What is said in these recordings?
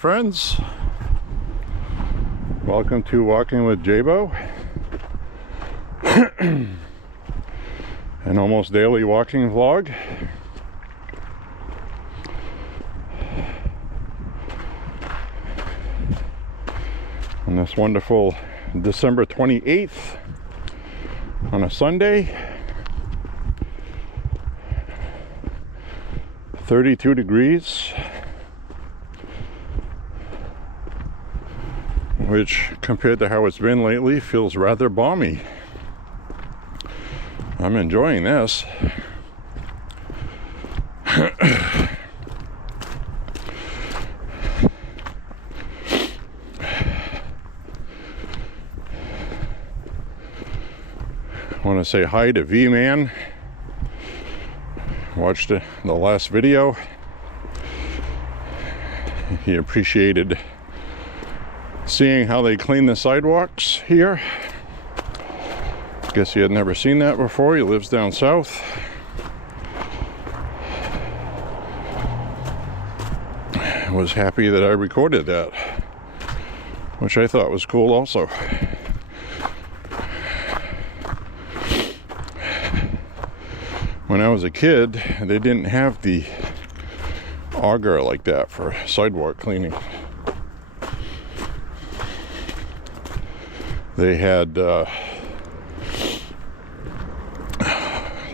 friends. Welcome to Walking with J.Beau. An almost daily walking vlog. On this wonderful December 28th on a Sunday. 32 degrees. Which, compared to how it's been lately, feels rather balmy. I'm enjoying this. I want to say hi to V-Man. Watched the last video. He appreciated seeing how they clean the sidewalks here. Guess he had never seen that before. He lives down south. Was happy that I recorded that, which I thought was cool also. When I was a kid, they didn't have the auger like that for sidewalk cleaning. They had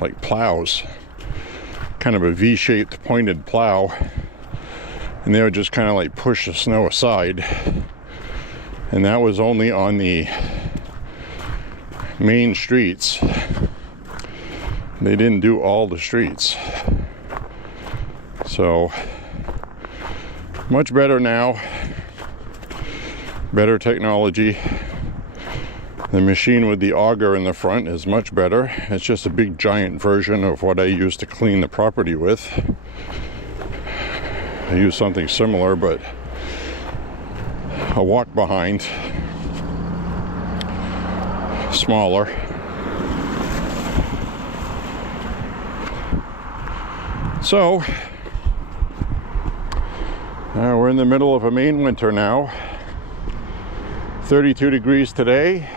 like plows, kind of a V-shaped pointed plow, and they would just kind of like push the snow aside, and that was only on the main streets. They didn't do all the streets. So much better now, better technology. The machine with the auger in the front is much better. It's just a big giant version of what I used to clean the property with. I use something similar, but a walk behind, smaller. So we're in the middle of a Maine winter now. 32 degrees today,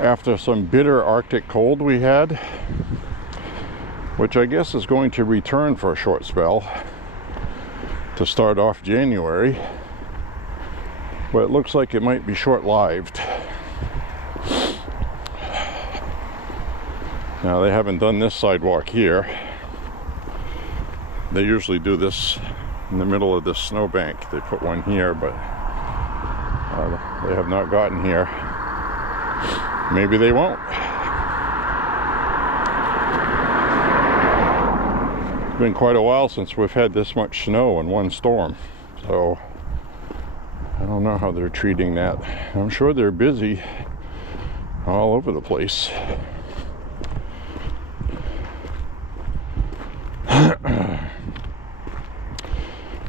after some bitter Arctic cold we had, which I guess is going to return for a short spell to start off January, but it looks like it might be short-lived. Now, they haven't done this sidewalk here. They usually do this in the middle of this snowbank. They put one here, but they have not gotten here. Maybe they won't. It's been quite a while since we've had this much snow in one storm, so I don't know how they're treating that. I'm sure they're busy all over the place.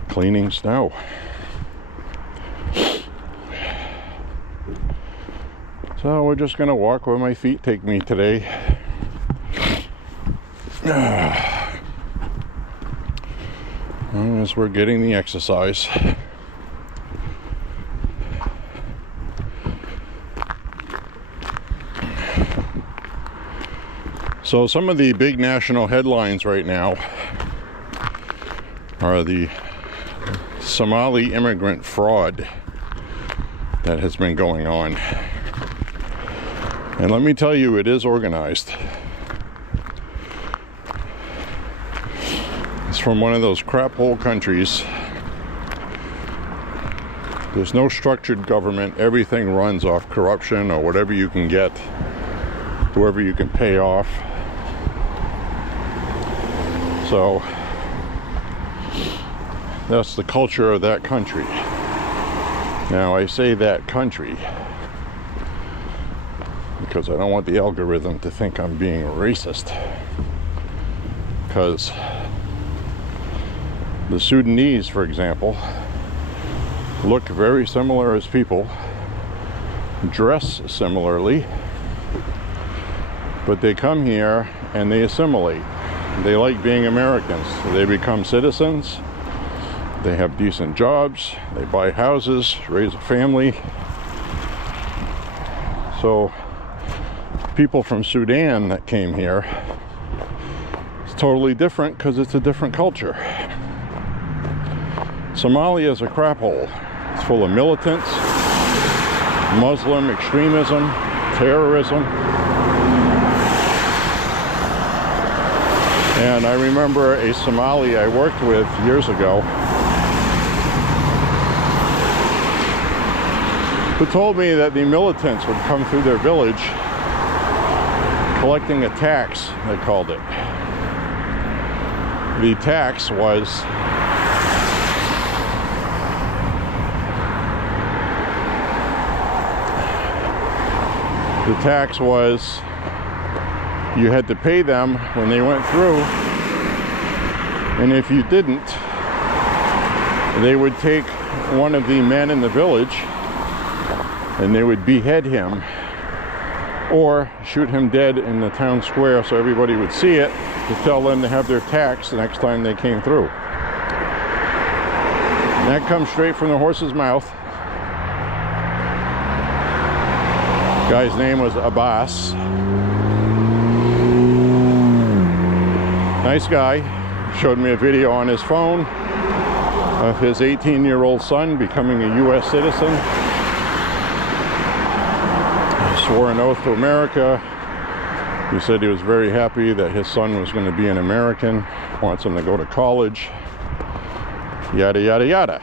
Cleaning snow. So we're just going to walk where my feet take me today. As we're getting the exercise. So some of the big national headlines right now are the Somali immigrant fraud that has been going on. And let me tell you, it is organized. It's from one of those crap hole countries. There's no structured government. Everything runs off corruption or whatever you can get, whoever you can pay off. So that's the culture of that country. Now, I say that country because I don't want the algorithm to think I'm being racist, because the Sudanese, for example, look very similar as people, dress similarly, but they come here and they assimilate. They like being Americans. They become citizens. They have decent jobs, they buy houses, raise a family. So people from Sudan that came here, it's totally different because it's a different culture. Somalia is a crap hole. It's full of militants, Muslim extremism, terrorism. And I remember a Somali I worked with years ago who told me that the militants would come through their village collecting a tax, they called it. The tax was you had to pay them when they went through, and if you didn't, they would take one of the men in the village and they would behead him or shoot him dead in the town square so everybody would see it, to tell them to have their tax the next time they came through. And that comes straight from the horse's mouth. The guy's name was Abbas. Nice guy. Showed me a video on his phone of his 18-year-old son becoming a U.S. citizen. He swore an oath to America. He said he was very happy that his son was going to be an American, wants him to go to college, yada, yada, yada.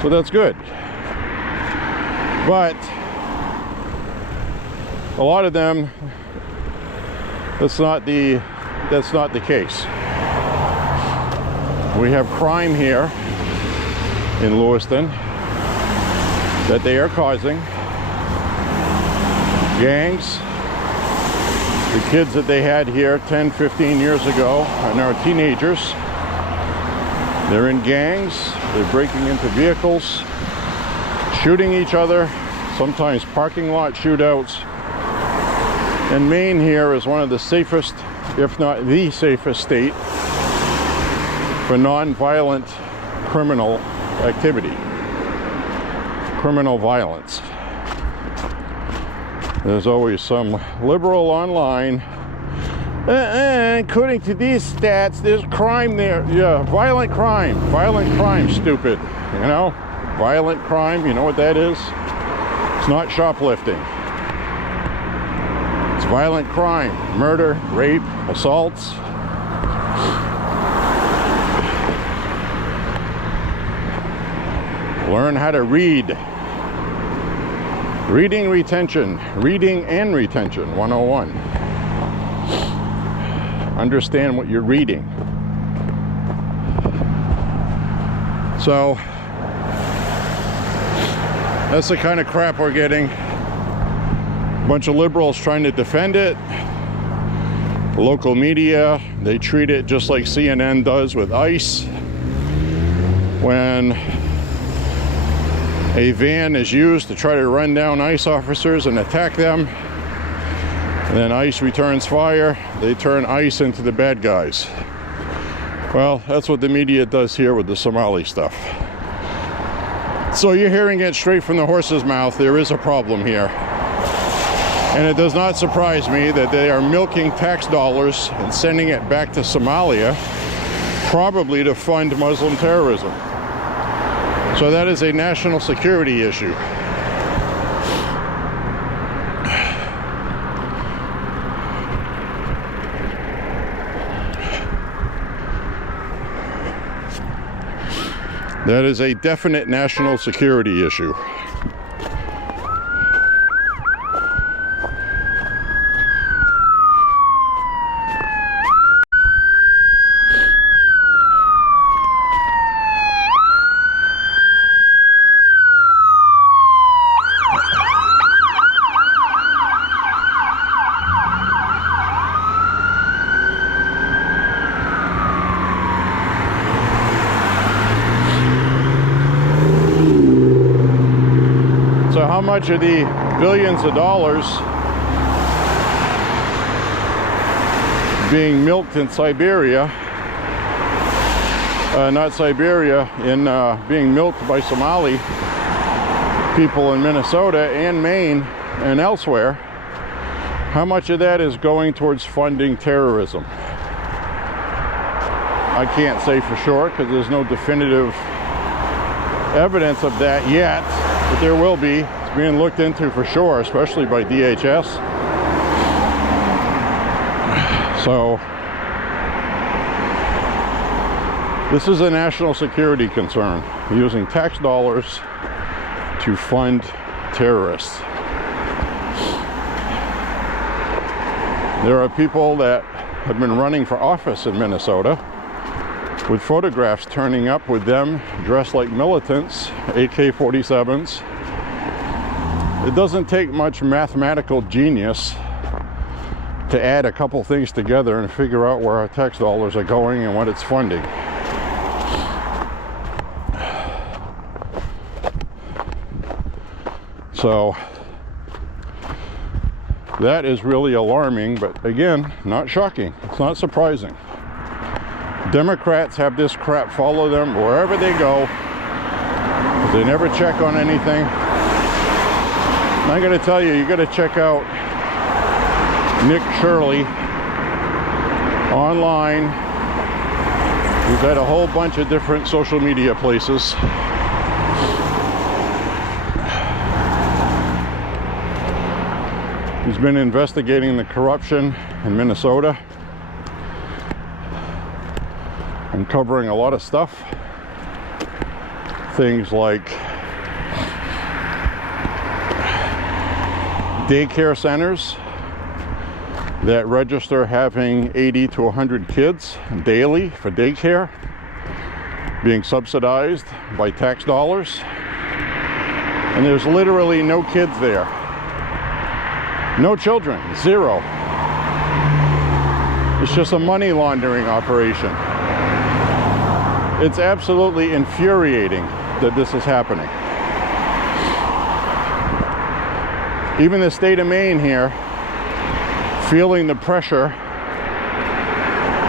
So that's good. But a lot of them, that's not the case. We have crime here in Lewiston that they are causing. Gangs. The kids that they had here 10, 15 years ago are now teenagers. They're in gangs. They're breaking into vehicles, shooting each other, sometimes parking lot shootouts. And Maine here is one of the safest, if not the safest state for non-violent criminal activity, criminal violence. There's always some liberal online, according to these stats, there's crime there. Yeah, violent crime, stupid. You know, violent crime, you know what that is? It's not shoplifting. It's violent crime, murder, rape, assaults. Learn how to read. Reading and retention 101. Understand what you're reading. So that's the kind of crap we're getting. A bunch of liberals trying to defend it. Local media, they treat it just like CNN does with ICE. When a van is used to try to run down ICE officers and attack them, and then ICE returns fire, they turn ICE into the bad guys. Well, that's what the media does here with the Somali stuff. So you're hearing it straight from the horse's mouth. There is a problem here. And it does not surprise me that they are milking tax dollars and sending it back to Somalia, probably to fund Muslim terrorism. So that is a national security issue. That is a definite national security issue. How much of the billions of dollars being milked in Siberia not Siberia, in being milked by Somali people in Minnesota and Maine and elsewhere, how much of that is going towards funding terrorism? I can't say for sure because there's no definitive evidence of that yet, but there will be. It's being looked into for sure, especially by DHS. So this is a national security concern, using tax dollars to fund terrorists. There are people that have been running for office in Minnesota with photographs turning up with them dressed like militants, AK-47s. It doesn't take much mathematical genius to add a couple things together and figure out where our tax dollars are going and what it's funding. So that is really alarming, but again, not shocking. It's not surprising. Democrats have this crap follow them wherever they go. They never check on anything. And I gotta tell you, you gotta check out Nick Shirley online. He's at a whole bunch of different social media places. He's been investigating the corruption in Minnesota, uncovering a lot of stuff. Things like daycare centers that register having 80 to 100 kids daily for daycare, being subsidized by tax dollars. And there's literally no kids there. No children, zero. It's just a money laundering operation. It's absolutely infuriating that this is happening. Even the state of Maine here, feeling the pressure,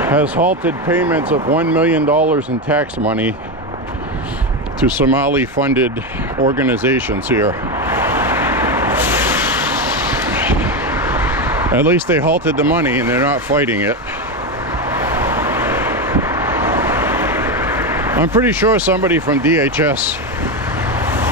has halted payments of $1 million in tax money to Somali-funded organizations here. At least they halted the money and they're not fighting it. I'm pretty sure somebody from DHS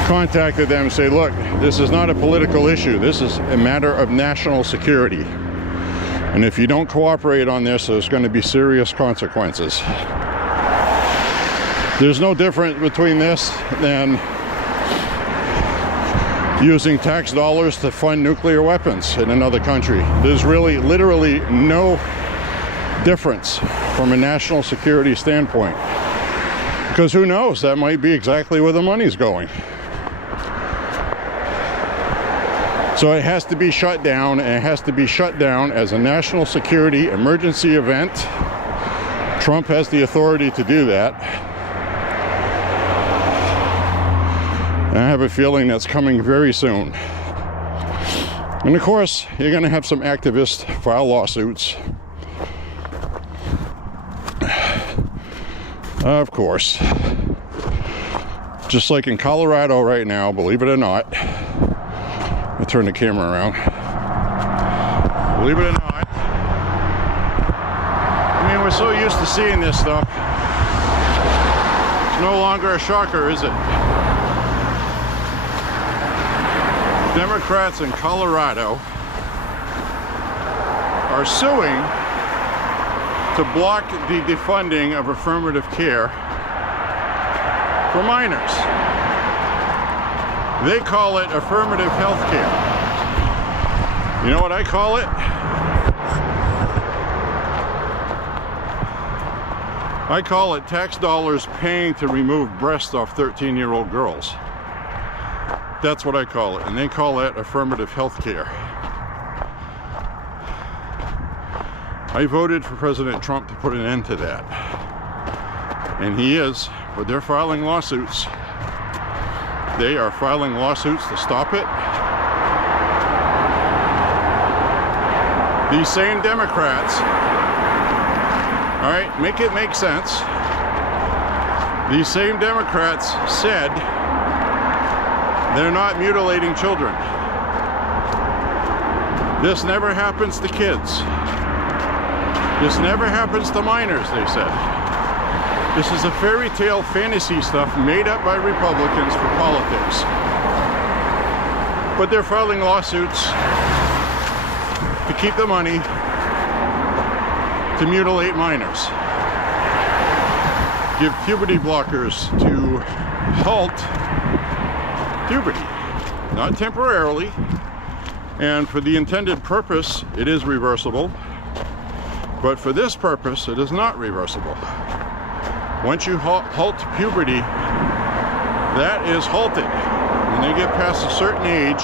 contacted them and say, look, this is not a political issue. This is a matter of national security. And if you don't cooperate on this, there's going to be serious consequences. There's no difference between this than using tax dollars to fund nuclear weapons in another country. There's really, literally no difference from a national security standpoint. Because who knows, that might be exactly where the money's going. So it has to be shut down, and it has to be shut down as a national security emergency event. Trump has the authority to do that. And I have a feeling that's coming very soon. And of course, you're going to have some activists file lawsuits. Of course. Just like in Colorado right now, believe it or not. I'll turn the camera around. Believe it or not. I mean, we're so used to seeing this stuff. It's no longer a shocker, is it? Democrats in Colorado are suing to block the defunding of affirmative care for minors. They call it affirmative health care. You know what I call it? I call it tax dollars paying to remove breasts off 13-year-old girls. That's what I call it, and they call that affirmative health care. I voted for President Trump to put an end to that. And he is, but they're filing lawsuits. They are filing lawsuits to stop it. These same Democrats, all right, make it make sense. These same Democrats said they're not mutilating children. This never happens to kids. This never happens to minors, they said. This is a fairy tale fantasy stuff made up by Republicans for politics. But they're filing lawsuits to keep the money to mutilate minors. Give puberty blockers to halt puberty, not temporarily, and for the intended purpose it is reversible, but for this purpose it is not reversible. Once you halt puberty, that is halted. When they get past a certain age,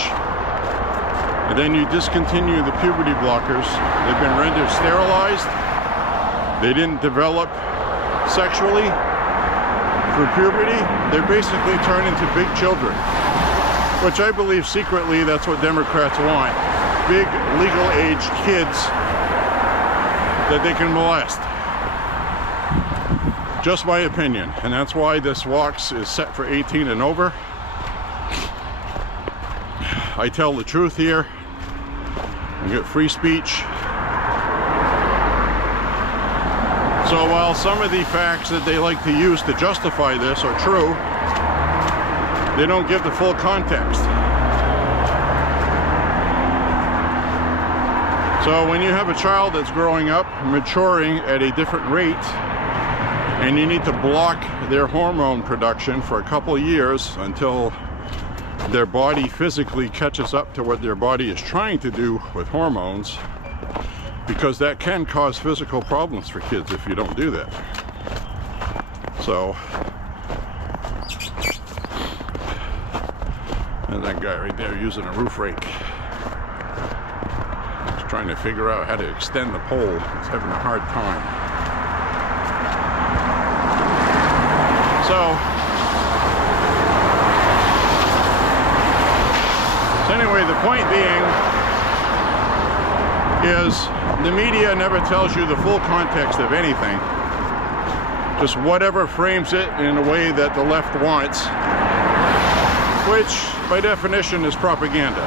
and then you discontinue the puberty blockers, they've been rendered sterilized, they didn't develop sexually for puberty, they're basically turned into big children, which I believe secretly that's what Democrats want. Big legal age kids that they can molest. Just my opinion, and that's why this walks is set for 18 and over. I tell the truth here. I get free speech. So while some of the facts that they like to use to justify this are true, they don't give the full context. So when you have a child that's growing up, maturing at a different rate, and you need to block their hormone production for a couple of years until their body physically catches up to what their body is trying to do with hormones, because that can cause physical problems for kids if you don't do that. So, and that guy right there using a roof rake. He's trying to figure out how to extend the pole. He's having a hard time. So anyway, the point being is the media never tells you the full context of anything. Just whatever frames it in a way that the left wants, which by definition is propaganda.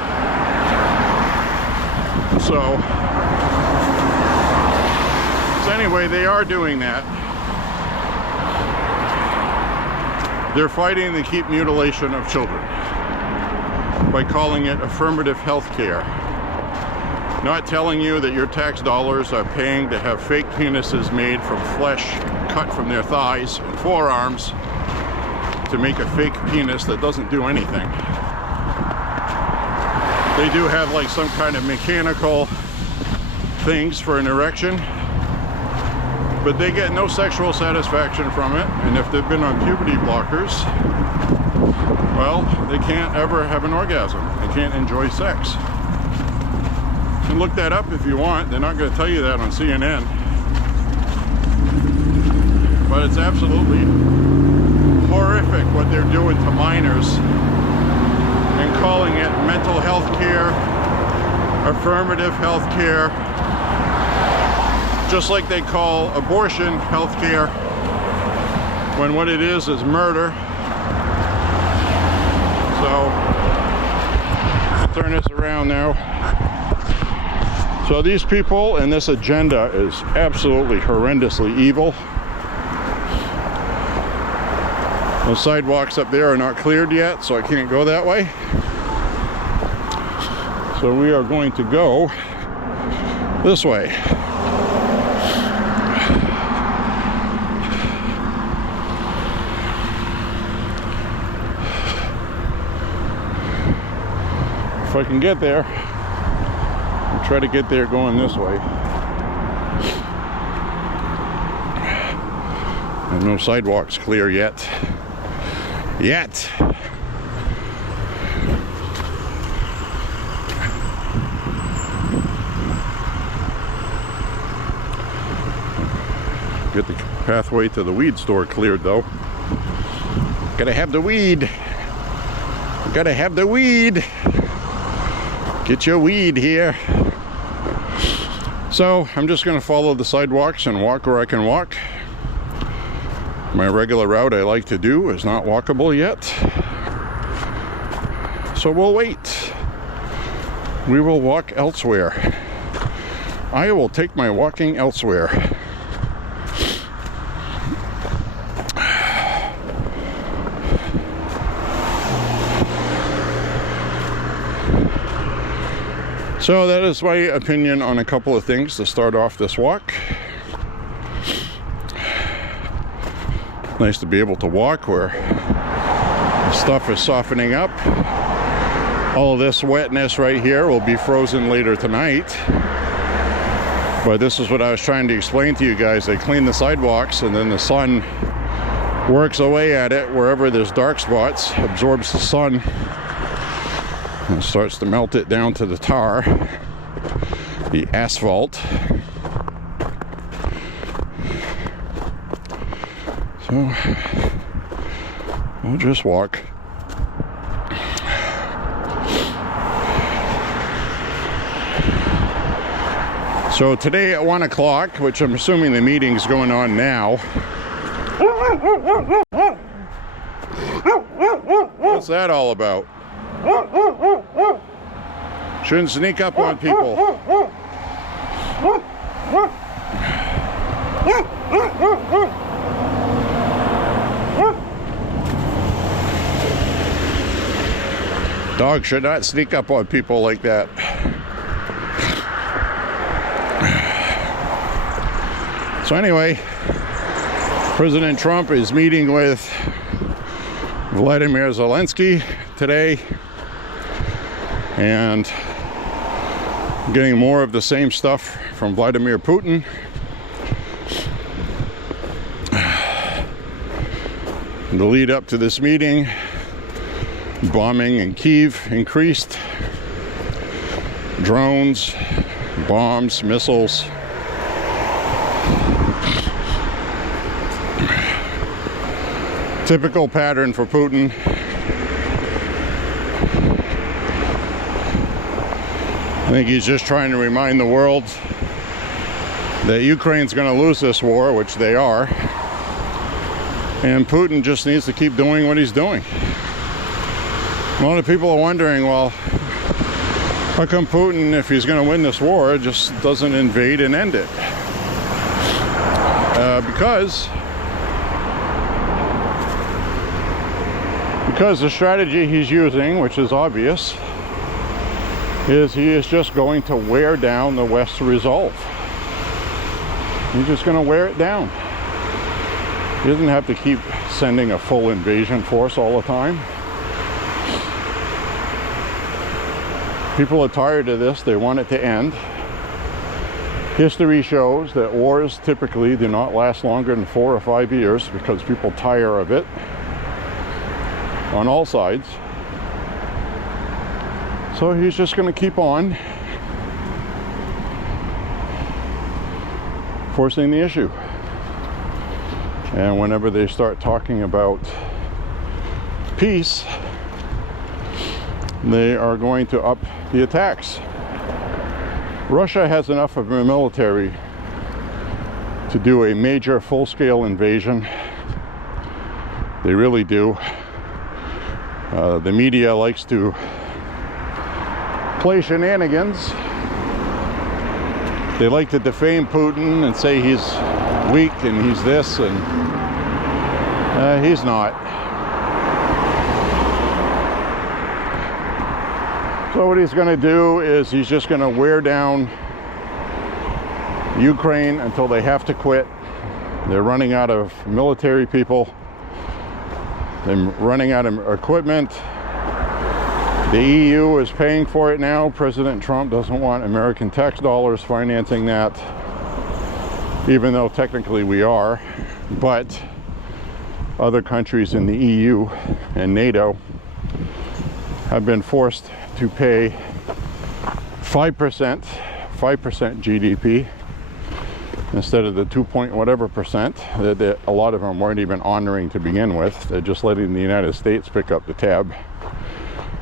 So anyway, they are doing that. They're fighting to keep mutilation of children by calling it affirmative health care. Not telling you that your tax dollars are paying to have fake penises made from flesh cut from their thighs and forearms to make a fake penis that doesn't do anything. They do have like some kind of mechanical things for an erection, but they get no sexual satisfaction from it, and if they've been on puberty blockers, well, they can't ever have an orgasm. They can't enjoy sex. You can look that up if you want. They're not going to tell you that on CNN. But it's absolutely horrific what they're doing to minors and calling it mental health care, affirmative health care, just like they call abortion health care, when what it is murder. So, I'll turn this around now. So these people and this agenda is absolutely horrendously evil. Those sidewalks up there are not cleared yet, so I can't go that way. So we are going to go this way. If I can get there, I'll try to get there going this way. And no sidewalks clear yet. Get the pathway to the weed store cleared though. Gotta have the weed. Gotta have the weed. Get your weed here. So I'm just going to follow the sidewalks and walk where I can walk. My regular route I like to do is not walkable yet. So we'll wait. We will walk elsewhere. I will take my walking elsewhere. So that is my opinion on a couple of things to start off this walk. Nice to be able to walk where the stuff is softening up. All this wetness right here will be frozen later tonight. But this is what I was trying to explain to you guys. They clean the sidewalks and then the sun works away at it wherever there's dark spots, absorbs the sun, and starts to melt it down to the tar, the asphalt. So we'll just walk. So today at 1 o'clock, which I'm assuming the meeting's going on now. What's that all about? Shouldn't sneak up on people. Dogs should not sneak up on people like that. So anyway, President Trump is meeting with Vladimir Zelensky today and getting more of the same stuff from Vladimir Putin. In the lead up to this meeting, bombing in Kyiv increased. Drones, bombs, missiles. Typical pattern for Putin. I think he's just trying to remind the world that Ukraine's going to lose this war, which they are. And Putin just needs to keep doing what he's doing. A lot of people are wondering, well, how come Putin, if he's going to win this war, just doesn't invade and end it? Because the strategy he's using, which is obvious, is he is just going to wear down the West's resolve. He's just going to wear it down. He doesn't have to keep sending a full invasion force all the time. People are tired of this. They want it to end. History shows that wars typically do not last longer than 4 or 5 years because people tire of it on all sides. So he's just going to keep on forcing the issue. And whenever they start talking about peace, they are going to up the attacks. Russia has enough of a military to do a major full-scale invasion. They really do. The media likes to play shenanigans. They like to defame Putin and say he's weak and he's this, and he's not. So what he's going to do is he's just going to wear down Ukraine until they have to quit. They're running out of military people. They're running out of equipment. The EU is paying for it now. President Trump doesn't want American tax dollars financing that, even though technically we are. But other countries in the EU and NATO have been forced to pay 5% GDP instead of the 2 point whatever percent that a lot of them weren't even honoring to begin with. They're just letting the United States pick up the tab.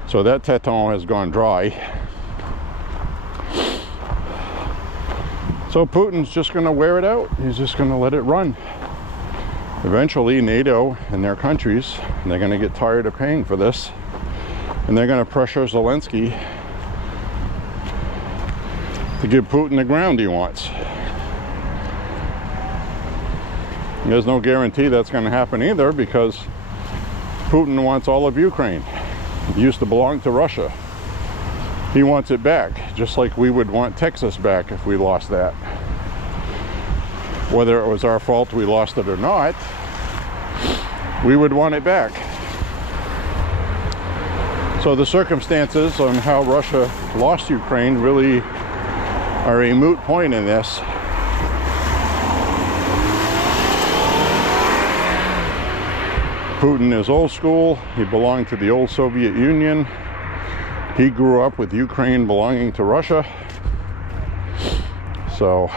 So that teton has gone dry. So Putin's just going to wear it out. He's just going to let it run. eventually NATO and their countries, they're going to get tired of paying for this, and they're going to pressure Zelensky to give Putin the ground he wants. There's no guarantee that's going to happen either, because Putin wants all of Ukraine. It used to belong to Russia. He wants it back, just like we would want Texas back if we lost that. Whether it was our fault we lost it or not, we would want it back. So the circumstances on how Russia lost Ukraine really are a moot point in this. Putin is old school. He belonged to the old Soviet Union. He grew up with Ukraine belonging to Russia. So,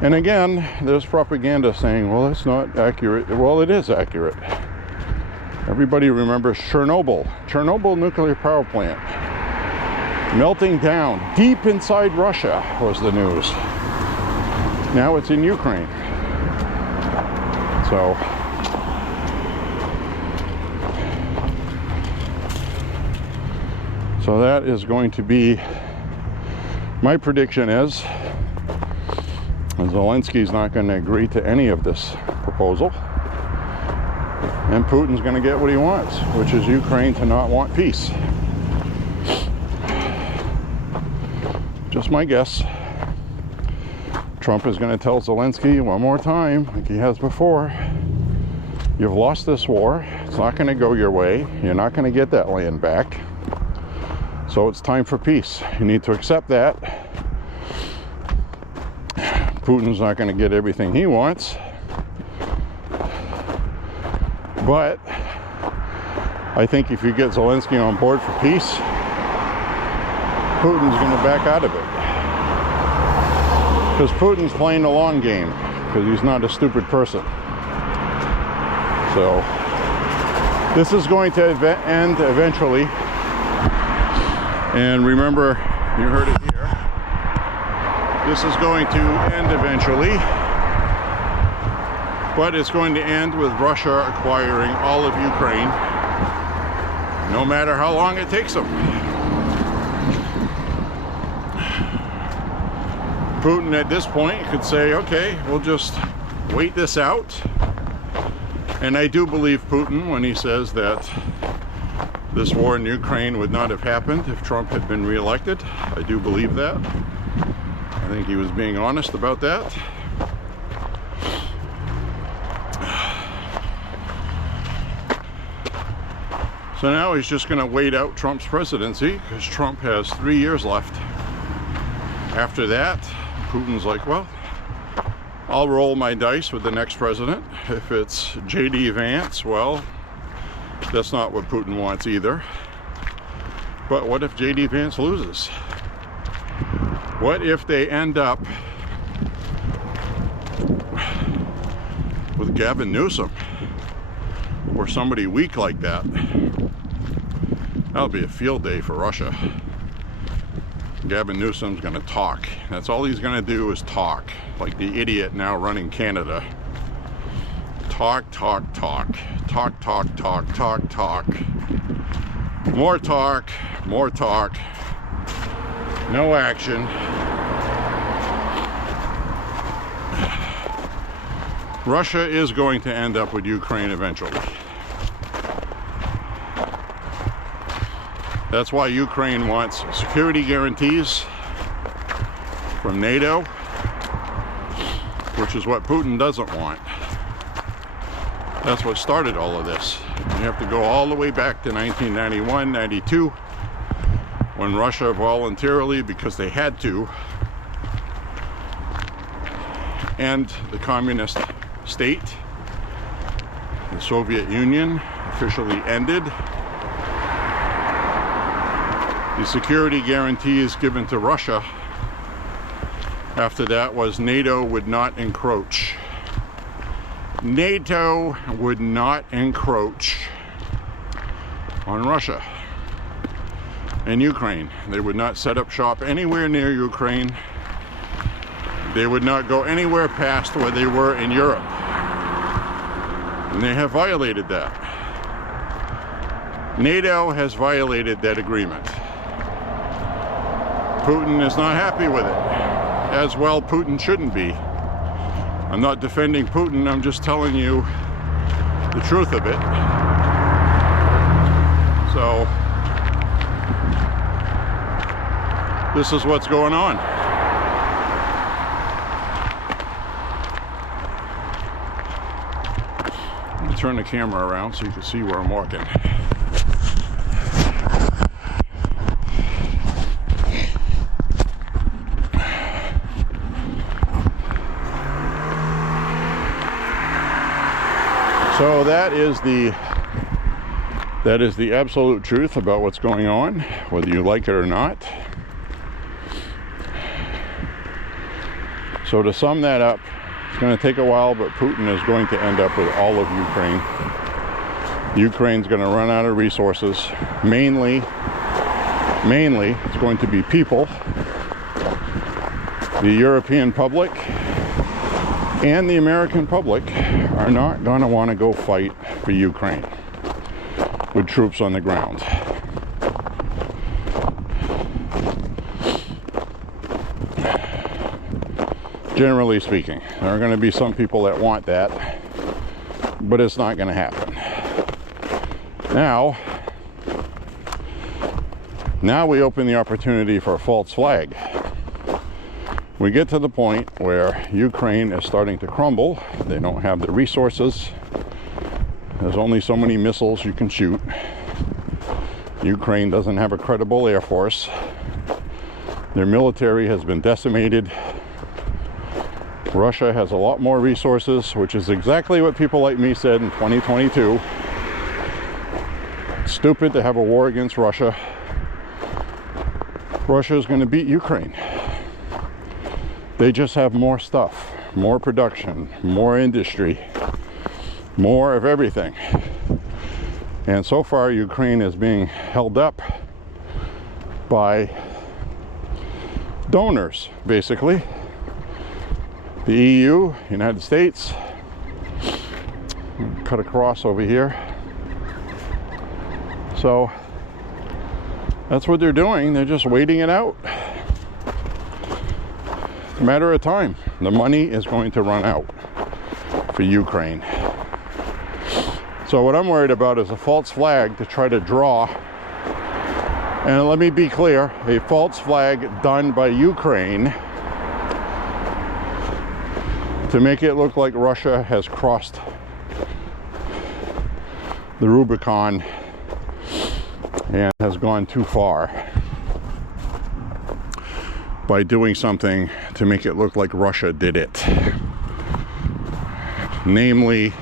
and again, there's propaganda saying, well, that's not accurate. Well, it is accurate. Everybody remembers Chernobyl nuclear power plant. Melting down deep inside Russia was the news. Now it's in Ukraine. So that is going to be, my prediction is Zelensky's not going to agree to any of this proposal, and Putin's going to get what he wants, which is Ukraine to not want peace. Just my guess. Trump is going to tell Zelensky one more time, like he has before, you've lost this war. It's not going to go your way. You're not going to get that land back. So it's time for peace. You need to accept that. Putin's not going to get everything he wants. But I think if you get Zelensky on board for peace, Putin's going to back out of it. Because Putin's playing the long game, because he's not a stupid person. So this is going to end eventually. And remember, you heard it here. This is going to end eventually. But it's going to end with Russia acquiring all of Ukraine, no matter how long it takes them. Putin at this point could say, okay, we'll just wait this out. And I do believe Putin when he says that this war in Ukraine would not have happened if Trump had been reelected. I do believe that. I think he was being honest about that. So now he's just going to wait out Trump's presidency, because Trump has 3 years left. After that, Putin's like, well, I'll roll my dice with the next president. If it's J.D. Vance, well, that's not what Putin wants either. But what if J.D. Vance loses? What if they end up with Gavin Newsom or somebody weak like that? That'll be a field day for Russia. Gavin Newsom's going to talk. That's all he's going to do is talk, like the idiot now running Canada. Talk, talk, talk. Talk, talk, talk, talk, talk. More talk, more talk. No action. Russia is going to end up with Ukraine eventually. That's why Ukraine wants security guarantees from NATO, which is what Putin doesn't want. That's what started all of this. You have to go all the way back to 1991, 92, when Russia voluntarily, because they had to, end the communist state. The Soviet Union officially ended. The security guarantees given to Russia after that was NATO would not encroach. NATO would not encroach on Russia and Ukraine. They would not set up shop anywhere near Ukraine. They would not go anywhere past where they were in Europe. And they have violated that. NATO has violated that agreement. Putin is not happy with it. As well, Putin shouldn't be. I'm not defending Putin, I'm just telling you the truth of it. So, this is what's going on. Let me turn the camera around so you can see where I'm walking. So that is the absolute truth about what's going on, whether you like it or not. So to sum that up, it's going to take a while, but Putin is going to end up with all of Ukraine. Ukraine's going to run out of resources. Mainly, it's going to be people. The European public and the American public are not going to want to go fight for Ukraine with troops on the ground. Generally speaking, there are going to be some people that want that, but it's not going to happen. Now we open the opportunity for a false flag. We get to the point where Ukraine is starting to crumble. They don't have the resources. There's only so many missiles you can shoot. Ukraine doesn't have a credible air force. Their military has been decimated. Russia has a lot more resources, which is exactly what people like me said in 2022. It's stupid to have a war against Russia. Russia is going to beat Ukraine. They just have more stuff, more production, more industry, more of everything. And so far, Ukraine is being held up by donors, basically. The EU, United States, cut across over here. So that's what they're doing. They're just waiting it out. It's a matter of time. The money is going to run out for Ukraine. So what I'm worried about is a false flag to try to draw. And let me be clear, a false flag done by Ukraine to make it look like Russia has crossed the Rubicon and has gone too far by doing something to make it look like Russia did it. Namely,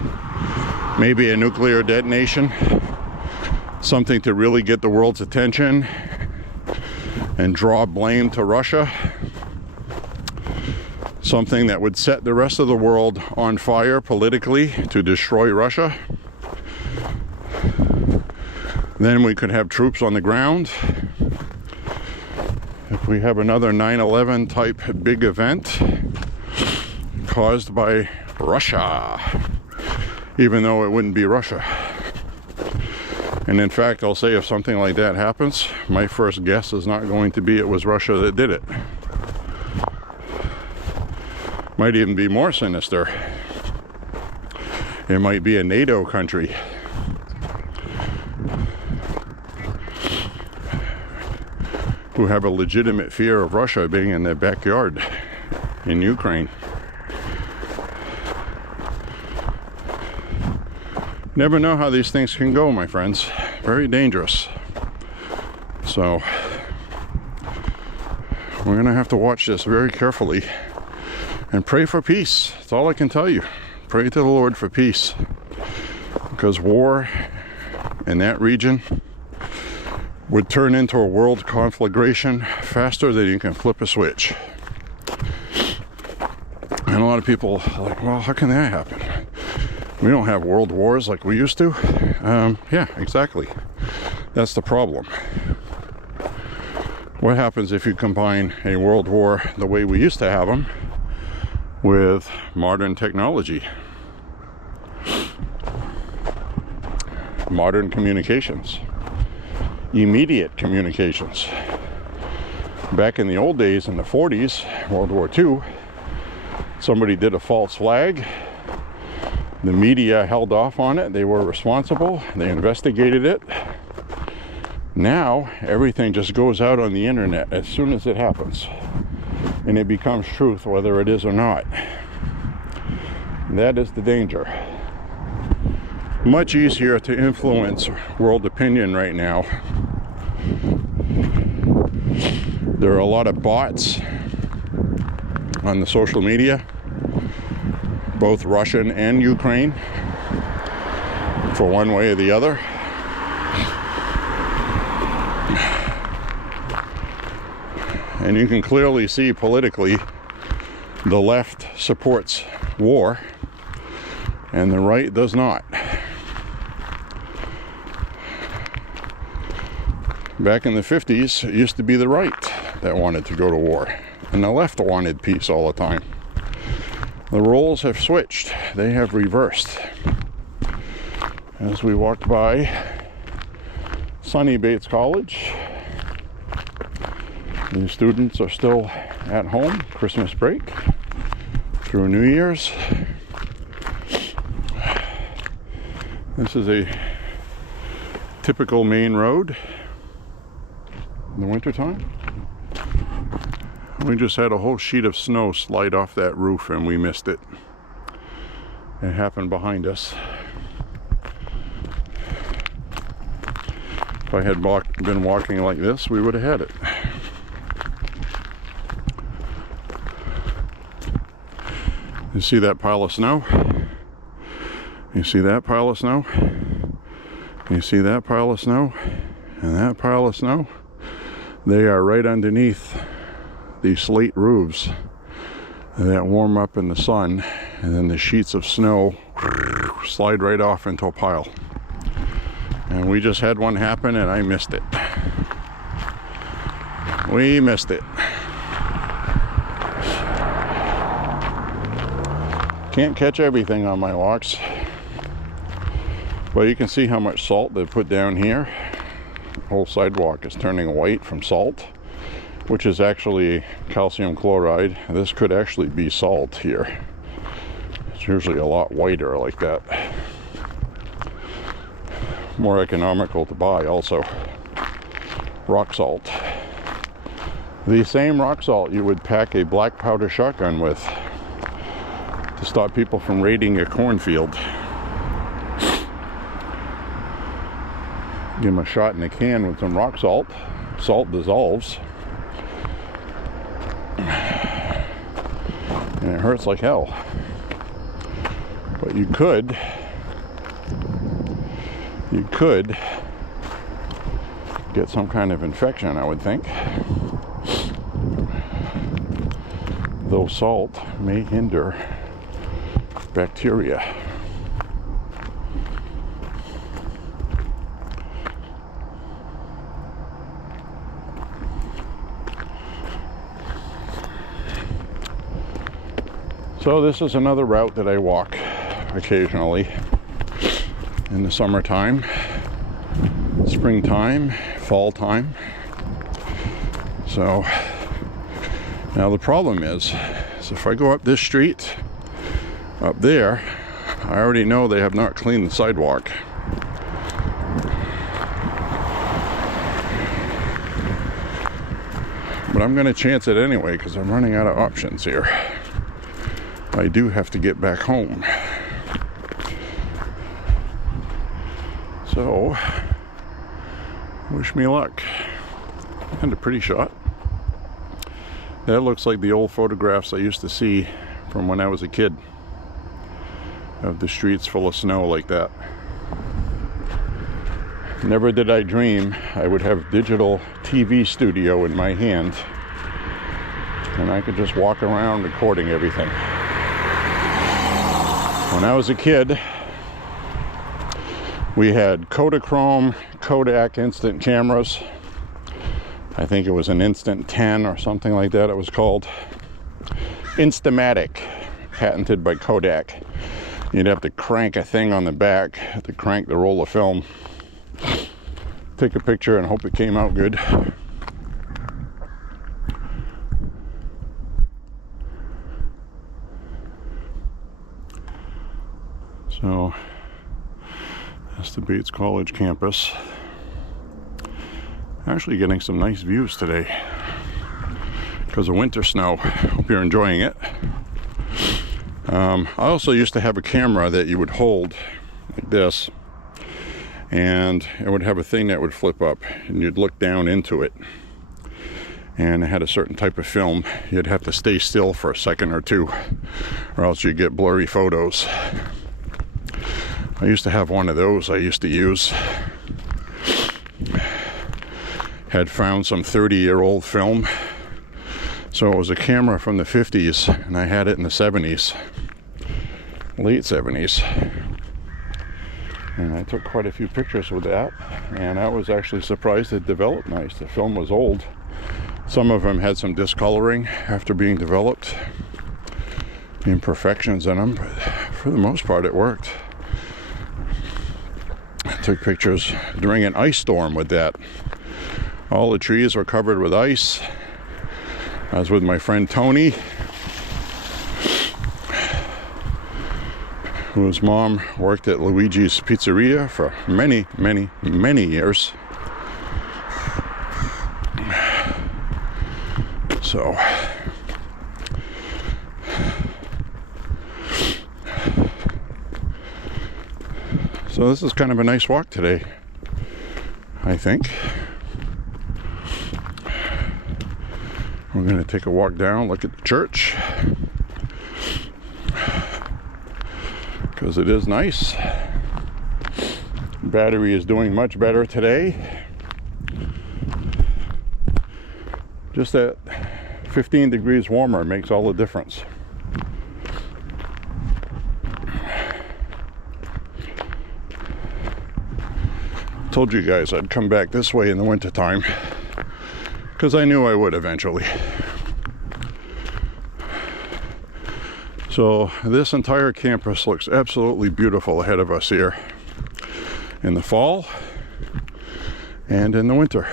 maybe a nuclear detonation, something to really get the world's attention and draw blame to Russia. Something that would set the rest of the world on fire politically to destroy Russia. Then we could have troops on the ground. If we have another 9/11 type big event caused by Russia, even though it wouldn't be Russia. And in fact, I'll say if something like that happens, my first guess is not going to be it was Russia that did it. Might even be more sinister. It might be a NATO country. Who have a legitimate fear of Russia being in their backyard in Ukraine. Never know how these things can go, my friends. Very dangerous. So, we're gonna have to watch this very carefully. And pray for peace. That's all I can tell you. Pray to the Lord for peace. Because war in that region would turn into a world conflagration faster than you can flip a switch. And a lot of people are like, well, how can that happen? We don't have world wars like we used to. Yeah, exactly. That's the problem. What happens if you combine a world war the way we used to have them with modern technology? modern communications, immediate communications. Back in the old days, in the 40s, World War II, somebody did a false flag. The media held off on it. They were responsible. They investigated it. Now, everything just goes out on the internet as soon as it happens. And it becomes truth, whether it is or not. That is the danger. Much easier to influence world opinion right now. There are a lot of bots on the social media, both Russian and Ukraine, for one way or the other. And you can clearly see politically the left supports war and the right does not. Back in the 50s, it used to be the right that wanted to go to war, and the left wanted peace all the time. The roles have switched. They have reversed. As we walked by sunny Bates College, the students are still at home, Christmas break, through New Year's. This is a typical Maine road in the wintertime. We just had a whole sheet of snow slide off that roof and we missed it. It happened behind us. If I had been walking like this, we would have had it. You see that pile of snow? You see that pile of snow? You see that pile of snow? And that pile of snow? They are right underneath these slate roofs that warm up in the sun, and then the sheets of snow slide right off into a pile. And we just had one happen and I missed it. We missed it. Can't catch everything on my walks, but you can see how much salt they've put down here. The whole sidewalk is turning white from salt, which is actually calcium chloride. This could actually be salt here. It's usually a lot whiter like that. More economical to buy also. Rock salt. The same rock salt you would pack a black powder shotgun with to stop people from raiding a cornfield. Give them a shot in a can with some rock salt. Salt dissolves. And it hurts like hell. But you could get some kind of infection, I would think. Though salt may hinder bacteria. So this is another route that I walk occasionally in the summertime, springtime, fall time. So now the problem is if I go up this street, up there, I already know they have not cleaned the sidewalk. But I'm going to chance it anyway because I'm running out of options here. I do have to get back home. So, wish me luck. And a pretty shot. That looks like the old photographs I used to see from when I was a kid, of the streets full of snow like that. Never did I dream I would have digital TV studio in my hand and I could just walk around recording everything. When I was a kid, we had Kodachrome, Kodak instant cameras. I think it was an Instant 10 or something like that it was called. Instamatic, patented by Kodak. You'd have to crank a thing on the back, have to crank the roll of film, take a picture and hope it came out good. So that's the Bates College campus. Actually getting some nice views today because of winter snow. Hope you're enjoying it. I also used to have a camera that you would hold like this, and it would have a thing that would flip up and you'd look down into it, and it had a certain type of film. You'd have to stay still for a second or two or else you'd get blurry photos. I used to have one of those I used to use. Had found some 30-year-old film. So it was a camera from the 50s, and I had it in the 70s, late 70s. And I took quite a few pictures with that, and I was actually surprised it developed nice. The film was old. Some of them had some discoloring after being developed, imperfections in them, but for the most part it worked. I took pictures during an ice storm with that. All the trees were covered with ice. I was with my friend Tony, whose mom worked at Luigi's Pizzeria for many, many, many years. So this is kind of a nice walk today, I think. We're going to take a walk down, look at the church, because it is nice. Battery is doing much better today. Just that 15 degrees warmer makes all the difference. Told you guys I'd come back this way in the wintertime, because I knew I would eventually. So this entire campus looks absolutely beautiful ahead of us here in the fall and in the winter.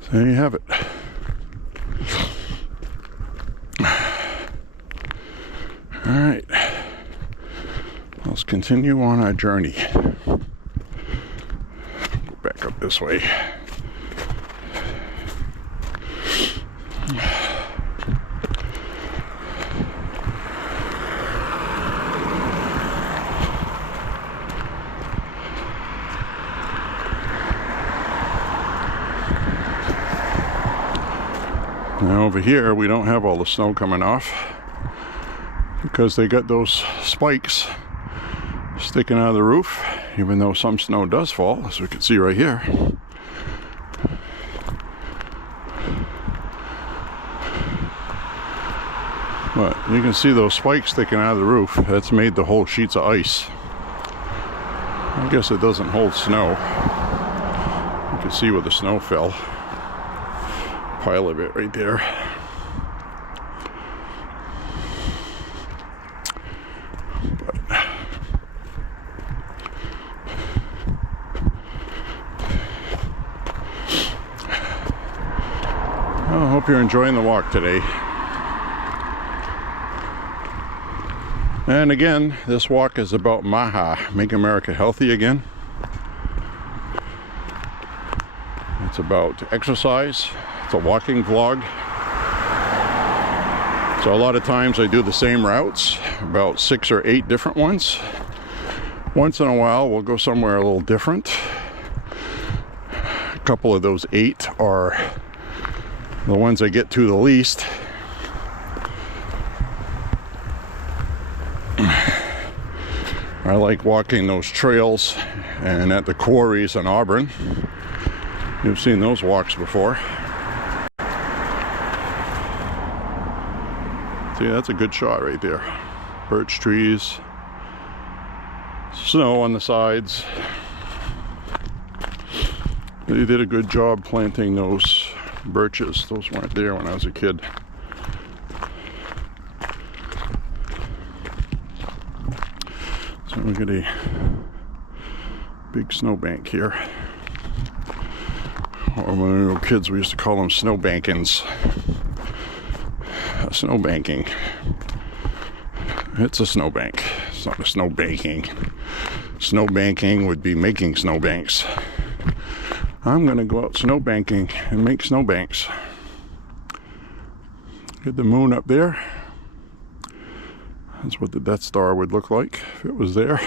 So there you have it. All right, let's continue on our journey. Go back up this way. Now over here we don't have all the snow coming off because they got those spikes sticking out of the roof, even though some snow does fall, as we can see right here. But you can see those spikes sticking out of the roof. That's made the whole sheets of ice. I guess it doesn't hold snow. You can see where the snow fell. Pile of it right there. But I hope you're enjoying the walk today. And again, this walk is about MAHA, Make America Healthy Again. It's about exercise. It's a walking vlog. So a lot of times I do the same routes, about 6 or 8 different ones. Once in a while we'll go somewhere a little different. A couple of those 8 are the ones I get to the least. I like walking those trails and at the quarries in Auburn. You've seen those walks before. See, that's a good shot right there. birch trees, snow on the sides. They did a good job planting those birches. Those weren't there when I was a kid. So we got a big snowbank here. Or when we were kids, we used to call them snowbankins. Snowbanking. It's a snowbank. It's not a snowbanking. Snowbanking would be making snowbanks. I'm gonna go out snowbanking and make snowbanks. Get the moon up there. That's what the Death Star would look like if it was there.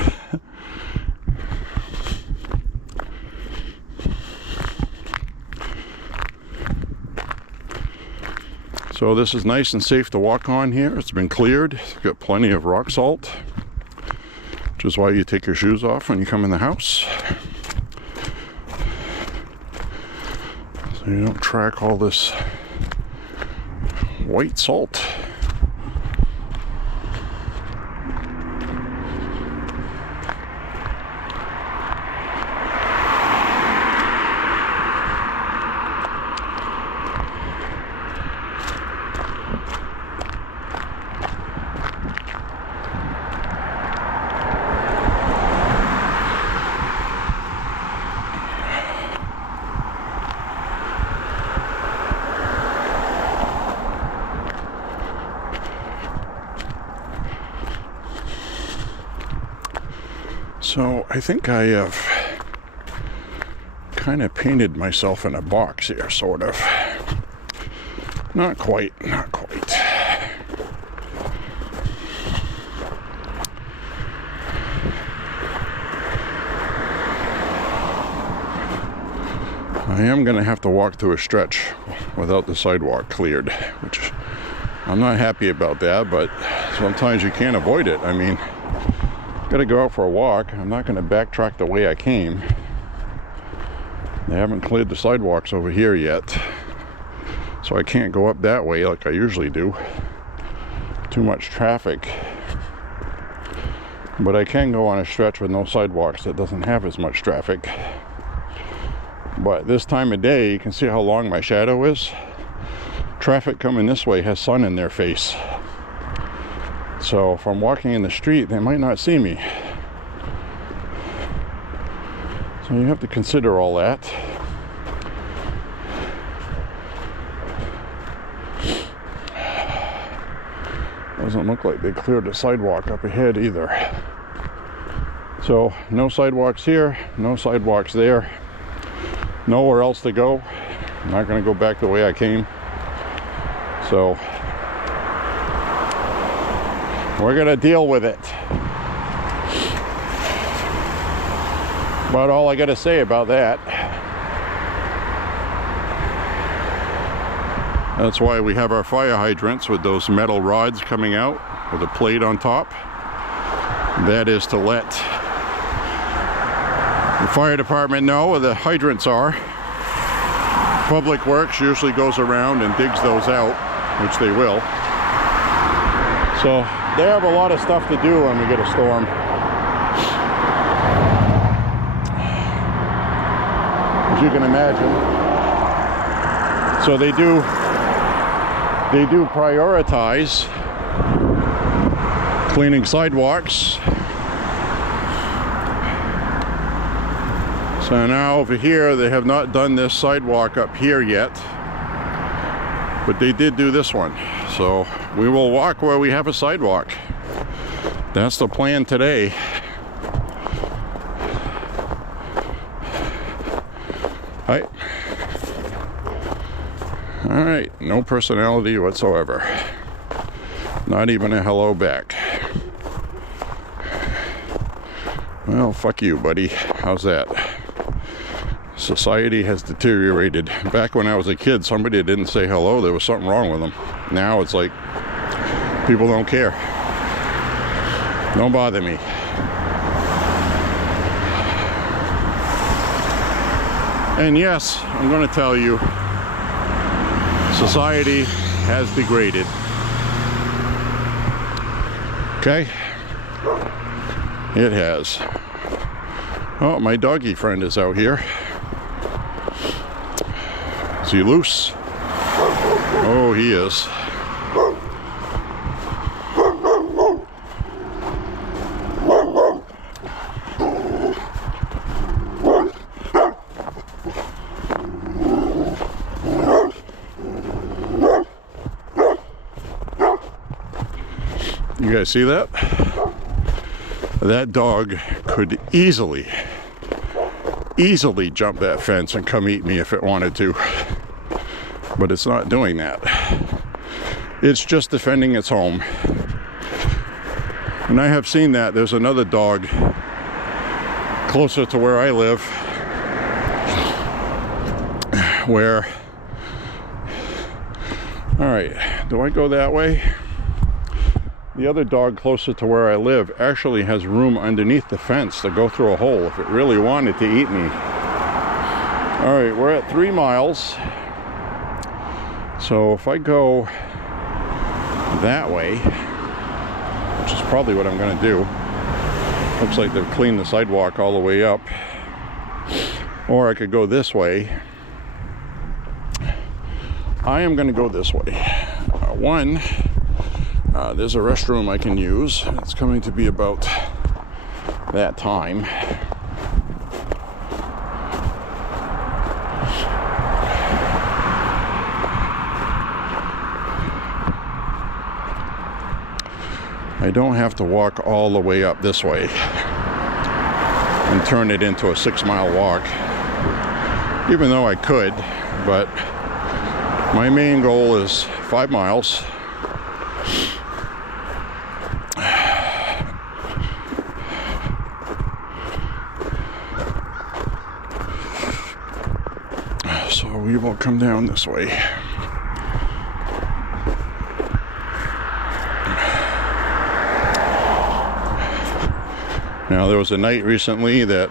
So this is nice and safe to walk on here. It's been cleared. It's got plenty of rock salt, which is why you take your shoes off when you come in the house, so you don't track all this white salt. So I think I have kind of painted myself in a box here, sort of. Not quite, not quite. I am going to have to walk through a stretch without the sidewalk cleared, which I'm not happy about that, but sometimes you can't avoid it. I mean, gotta go out for a walk. I'm not gonna backtrack the way I came. They haven't cleared the sidewalks over here yet, so I can't go up that way like I usually do. Too much traffic. But I can go on a stretch with no sidewalks that doesn't have as much traffic. But this time of day, you can see how long my shadow is. Traffic coming this way has sun in their face. So if I'm walking in the street, they might not see me. So you have to consider all that. Doesn't look like they cleared the sidewalk up ahead either. So no sidewalks here, no sidewalks there. Nowhere else to go. I'm not going to go back the way I came. So we're going to deal with it. About all I got to say about that. That's why we have our fire hydrants with those metal rods coming out with a plate on top. That is to let the fire department know where the hydrants are. Public Works usually goes around and digs those out, which they will. So they have a lot of stuff to do when we get a storm. As you can imagine. So they do prioritize cleaning sidewalks. So now over here, they have not done this sidewalk up here yet, but they did do this one. So we will walk where we have a sidewalk. That's the plan today. Hi. All right, no personality whatsoever. Not even a hello back. Well, fuck you, buddy. How's that? Society has deteriorated. Back when I was a kid, somebody didn't say hello, there was something wrong with them. Now it's like, people don't care. Don't bother me. And yes, I'm going to tell you, society has degraded. Okay, it has. Oh, my doggy friend is out here. Is he loose? Oh, he is. You guys see that? That dog could easily jump that fence and come eat me if it wanted to. But it's not doing that. It's just defending its home. And I have seen that. There's another dog closer to where I live where... Alright, do I go that way? The other dog closer to where I live actually has room underneath the fence to go through a hole if it really wanted to eat me. Alright, we're at 3 miles. So if I go that way, which is probably what I'm going to do, looks like they've cleaned the sidewalk all the way up, or I could go this way. I am going to go this way. There's a restroom I can use. It's coming to be about that time. I don't have to walk all the way up this way and turn it into a 6-mile walk, even though I could, but my main goal is 5 miles. So we will come down this way. Now, there was a night recently that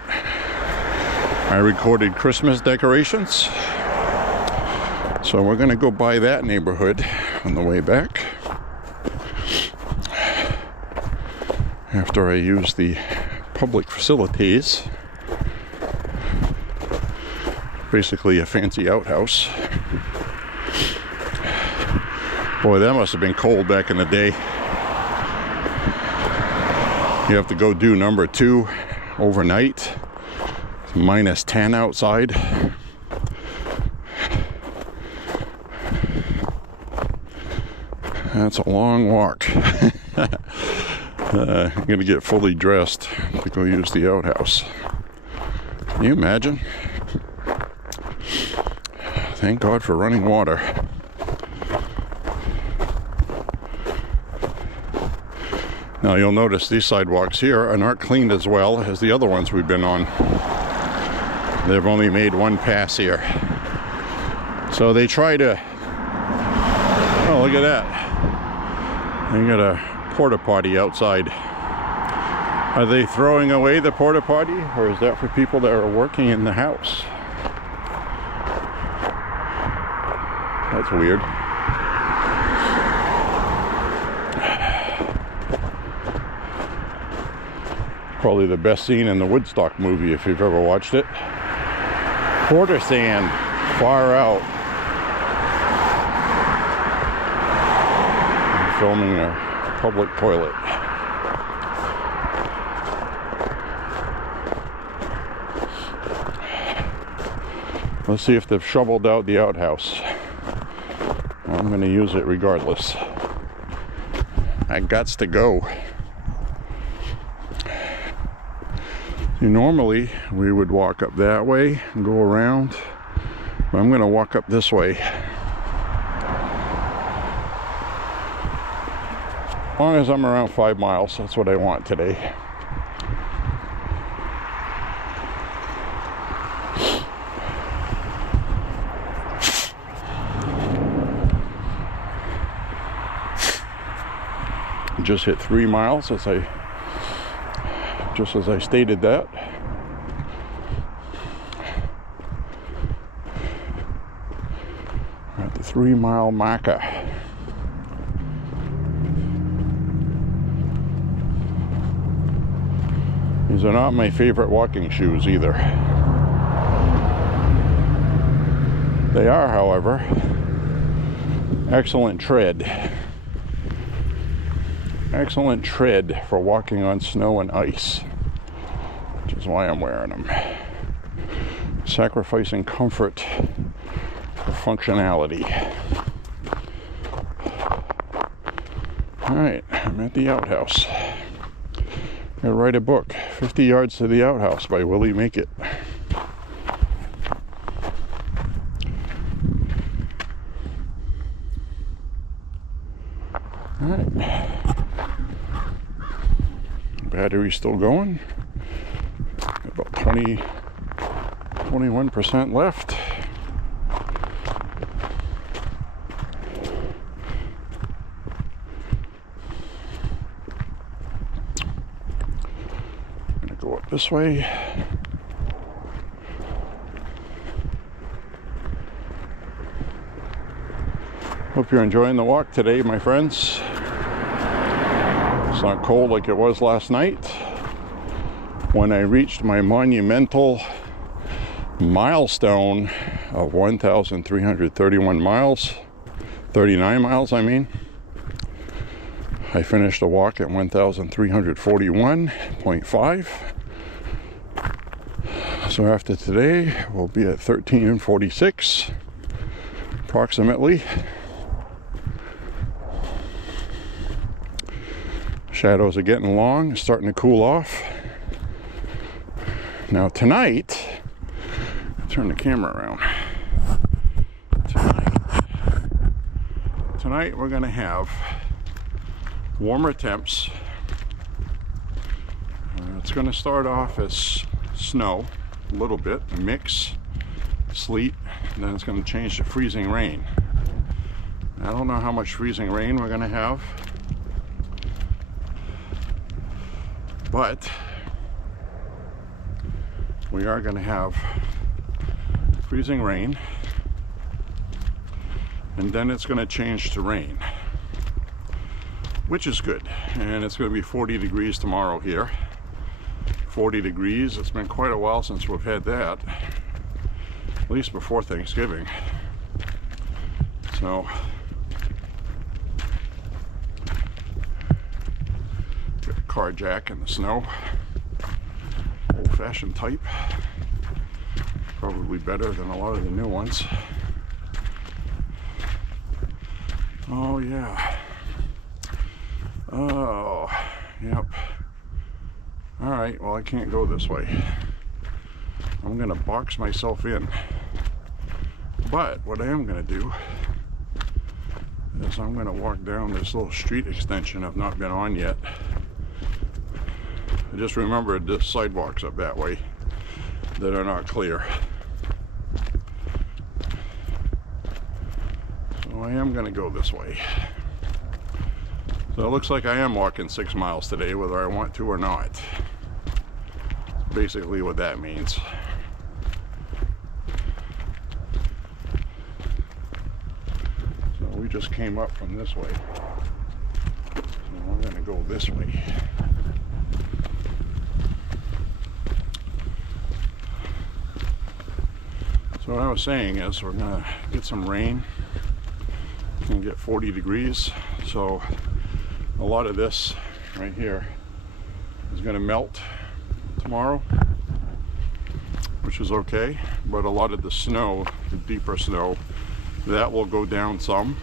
I recorded Christmas decorations. So we're going to go by that neighborhood on the way back. After I use the public facilities. Basically a fancy outhouse. Boy, that must have been cold back in the day. You have to go do number 2 overnight. It's -10 outside. That's a long walk. I'm gonna get fully dressed to go use the outhouse. Can you imagine? Thank God for running water. Now you'll notice these sidewalks here are not cleaned as well as the other ones we've been on. They've only made one pass here. So they try to... Oh, look at that. They got a porta potty outside. Are they throwing away the porta potty, or is that for people that are working in the house? That's weird. Probably the best scene in the Woodstock movie if you've ever watched it. Porter sand, far out. I'm filming a public toilet. Let's see if they've shoveled out the outhouse. I'm going to use it regardless. I gots to go. Normally we would walk up that way and go around, but I'm going to walk up this way. As long as I'm around 5 miles, that's what I want today. Just hit 3 miles just as I stated that. We're at the 3-mile MAHA. These are not my favorite walking shoes either. They are, however, excellent tread. Excellent tread for walking on snow and ice, which is why I'm wearing them. Sacrificing comfort for functionality. Alright, I'm at the outhouse. I'm gonna write a book, 50 Yards to the Outhouse by Willie Make It. Alright. Battery's still going. About 21% left. I'm gonna go up this way. Hope you're enjoying the walk today, my friends. It's not cold like it was last night when I reached my monumental milestone of 1,331 miles, 39 miles I mean. I finished the walk at 1,341.5. So after today, we'll be at 1346 approximately. Shadows are getting long, starting to cool off. Now tonight, turn the camera around. Tonight we're going to have warmer temps. It's going to start off as snow, a little bit, a mix, sleet, and then it's going to change to freezing rain. I don't know how much freezing rain we're going to have, but we are going to have freezing rain, and then it's going to change to rain, which is good. And it's going to be 40 degrees tomorrow here. 40 degrees, it's been quite a while since we've had that, at least before Thanksgiving. So got a car jack in the snow, old-fashioned type, probably better than a lot of the new ones. Oh yeah. Oh, yep. All right, well, I can't go this way. I'm gonna box myself in. But what I am gonna do is I'm gonna walk down this little street extension I've not been on yet. I just remembered the sidewalks up that way that are not clear. So I am gonna go this way. So it looks like I am walking 6 miles today, whether I want to or not. Basically what that means. So we just came up from this way. So we're going to go this way. So what I was saying is we're going to get some rain. It's going to get 40 degrees. So a lot of this right here is going to melt tomorrow, which is okay, but a lot of the snow, the deeper snow, that will go down some,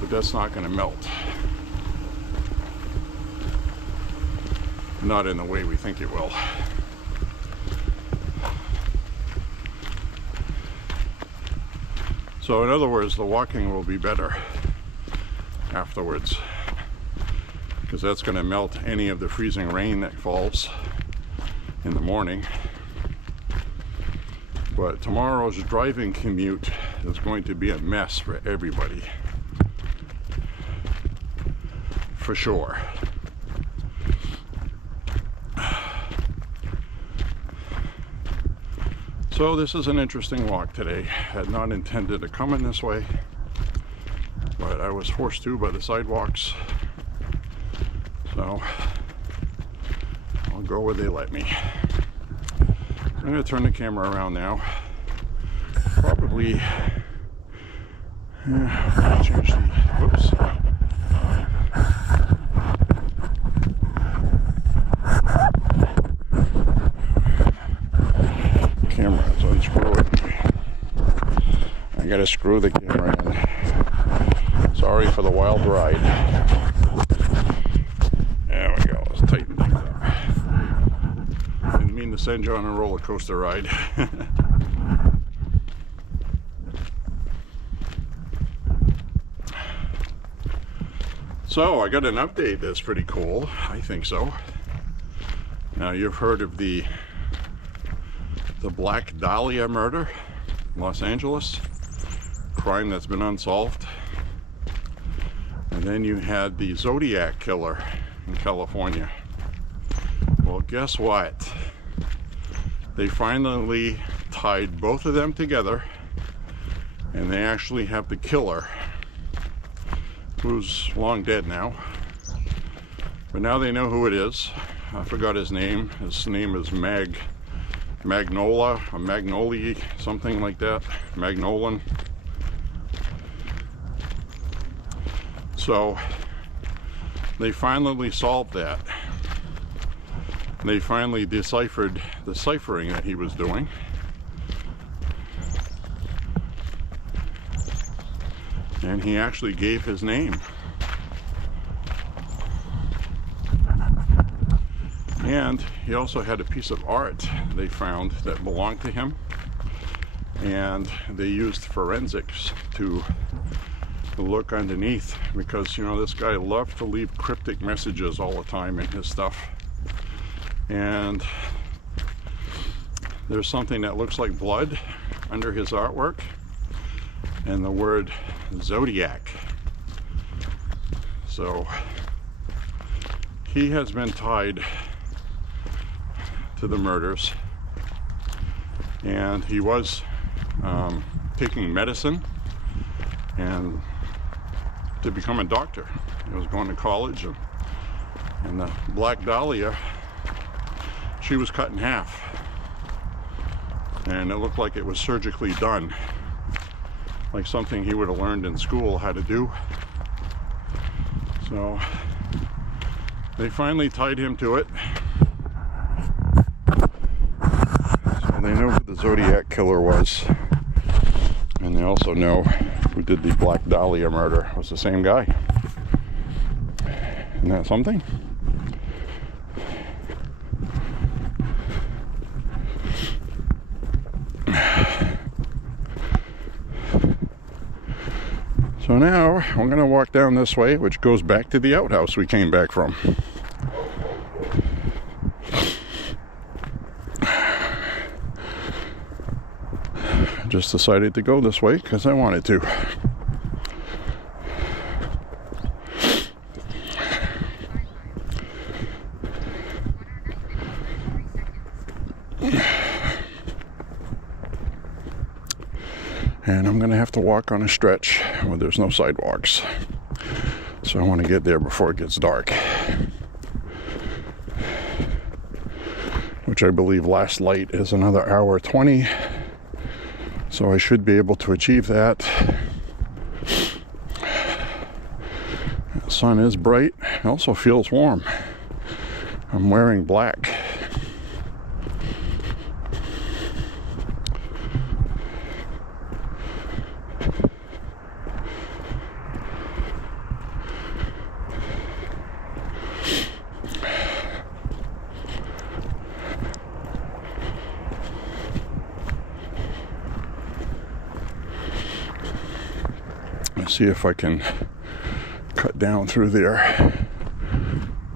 but that's not going to melt. Not in the way we think it will. So in other words, the walking will be better afterwards, because that's going to melt any of the freezing rain that falls in the morning. But tomorrow's driving commute is going to be a mess for everybody, for sure. So this is an interesting walk today. Had not intended to come in this way, but I was forced to by the sidewalks. So I'll go where they let me. So I'm going to turn the camera around now. Probably change the, whoops. Camera, so unscrew it. I gotta screw the camera in. Sorry for the wild ride. There we go, let's tighten things up. Didn't mean to send you on a roller coaster ride. So I got an update that's pretty cool. I think so. Now you've heard of the Black Dahlia murder in Los Angeles, crime that's been unsolved. And then you had the Zodiac killer in California. Well, guess what? They finally tied both of them together, and they actually have the killer, who's long dead now. But now they know who it is. I forgot his name. His name is Magnola, or Magnolia, something like that. Magnolan. So they finally solved that. They finally deciphered the ciphering that he was doing. And he actually gave his name. And he also had a piece of art they found that belonged to him. And they used forensics to look underneath, because, you know, this guy loved to leave cryptic messages all the time in his stuff. And there's something that looks like blood under his artwork, and the word Zodiac. So he has been tied to the murders, and he was taking medicine and to become a doctor. He was going to college, and the Black Dahlia, she was cut in half, and it looked like it was surgically done, like something he would have learned in school how to do. So they finally tied him to it. So they know who the Zodiac killer was, and they also know who did the Black Dahlia murder. It was the same guy. Isn't that something? So now we're going to walk down this way, which goes back to the outhouse we came back from. I just decided to go this way because I wanted to. And I'm going to have to walk on a stretch where there's no sidewalks. So I want to get there before it gets dark. Which I believe last light is another hour 20. So I should be able to achieve that. The sun is bright. It also feels warm. I'm wearing black. See if I can cut down through there.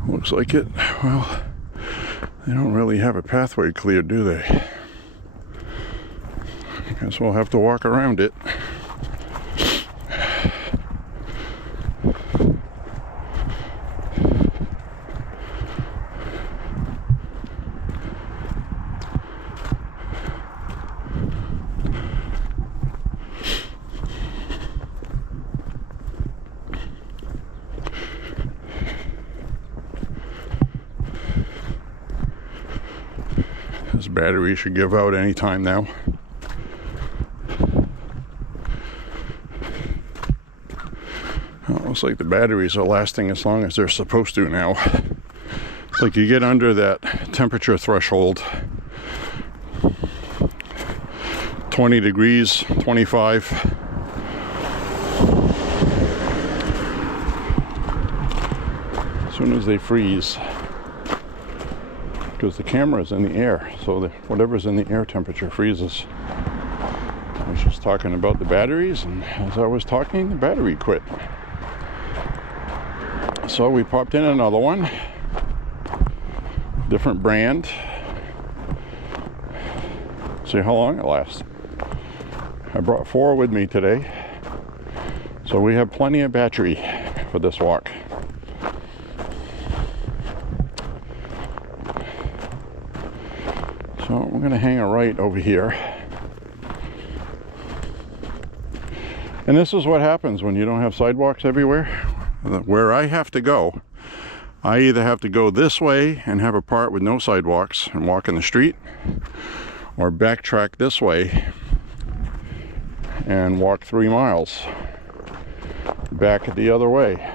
Looks like it. Well, they don't really have a pathway cleared, do they? I guess we'll have to walk around it. battery should give out any time now. Well, it looks like the batteries are lasting as long as they're supposed to now. It's like you get under that temperature threshold, 20 degrees, 25. As soon as they freeze, because the camera is in the air, so whatever's in the air temperature freezes. I was just talking about the batteries, and as I was talking, the battery quit. So we popped in another one, different brand. See how long it lasts. I brought 4 with me today, so we have plenty of battery for this walk. So I'm going to hang a right over here. And this is what happens when you don't have sidewalks everywhere. Where I have to go, I either have to go this way and have a part with no sidewalks and walk in the street, or backtrack this way and walk 3 miles back the other way.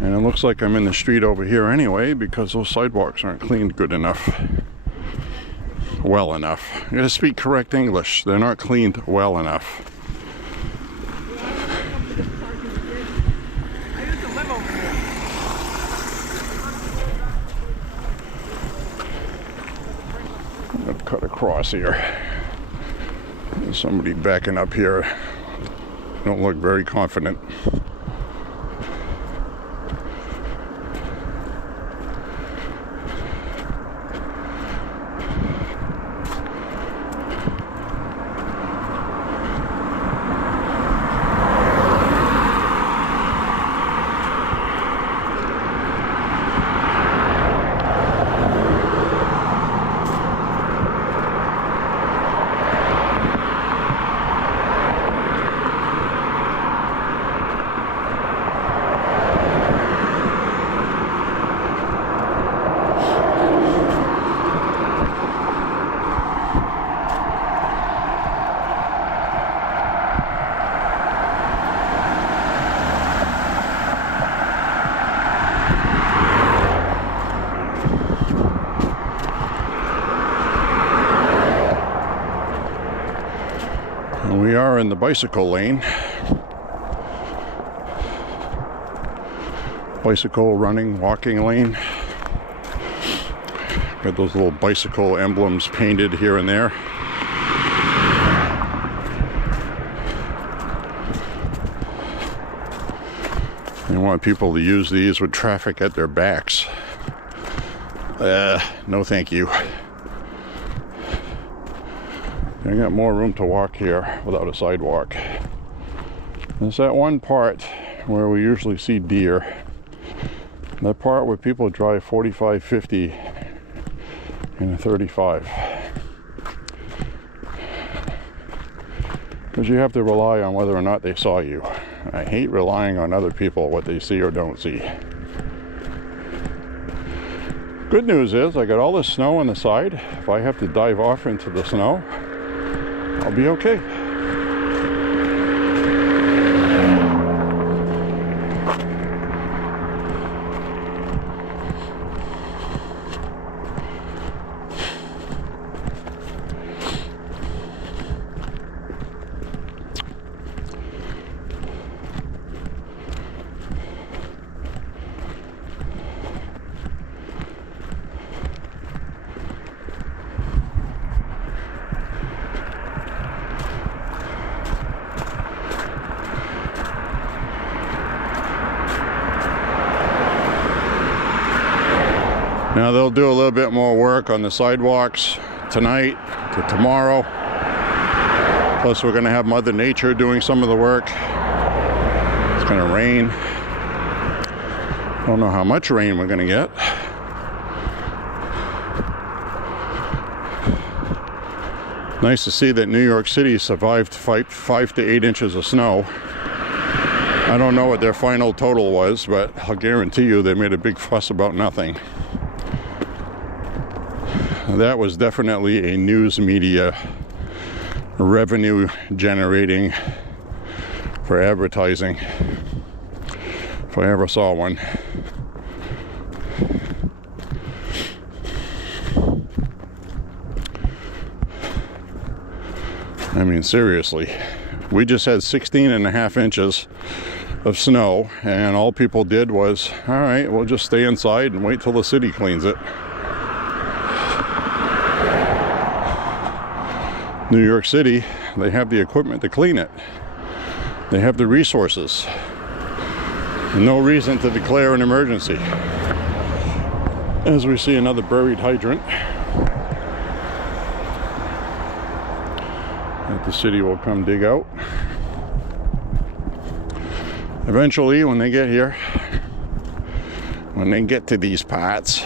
And it looks like I'm in the street over here anyway, because those sidewalks aren't cleaned good enough. Well enough. I gotta speak correct English. They're not cleaned well enough. I'm gonna cut across here. There's somebody backing up here. Don't look very confident. We are in the bicycle lane. Bicycle, running, walking lane. Got those little bicycle emblems painted here and there. They want people to use these with traffic at their backs. No thank you. I got more room to walk here without a sidewalk. There's that one part where we usually see deer. That part where people drive 45, 50 in a 35. Because you have to rely on whether or not they saw you. I hate relying on other people, what they see or don't see. Good news is I got all this snow on the side. If I have to dive off into the snow, I'll be okay. Now they'll do a little bit more work on the sidewalks tonight to tomorrow. Plus we're gonna have Mother Nature doing some of the work. It's gonna rain. I don't know how much rain we're gonna get. Nice to see that New York City survived 5 to 8 inches of snow. I don't know what their final total was, but I'll guarantee you they made a big fuss about nothing. that was definitely a news media revenue generating for advertising, if I ever saw one. I mean, seriously, we just had 16.5 inches of snow, and all people did was, all right, we'll just stay inside and wait till the city cleans it. New York City, they have the equipment to clean it. They have the resources. No reason to declare an emergency. As we see another buried hydrant that the city will come dig out. Eventually, when they get here, when they get to these parts,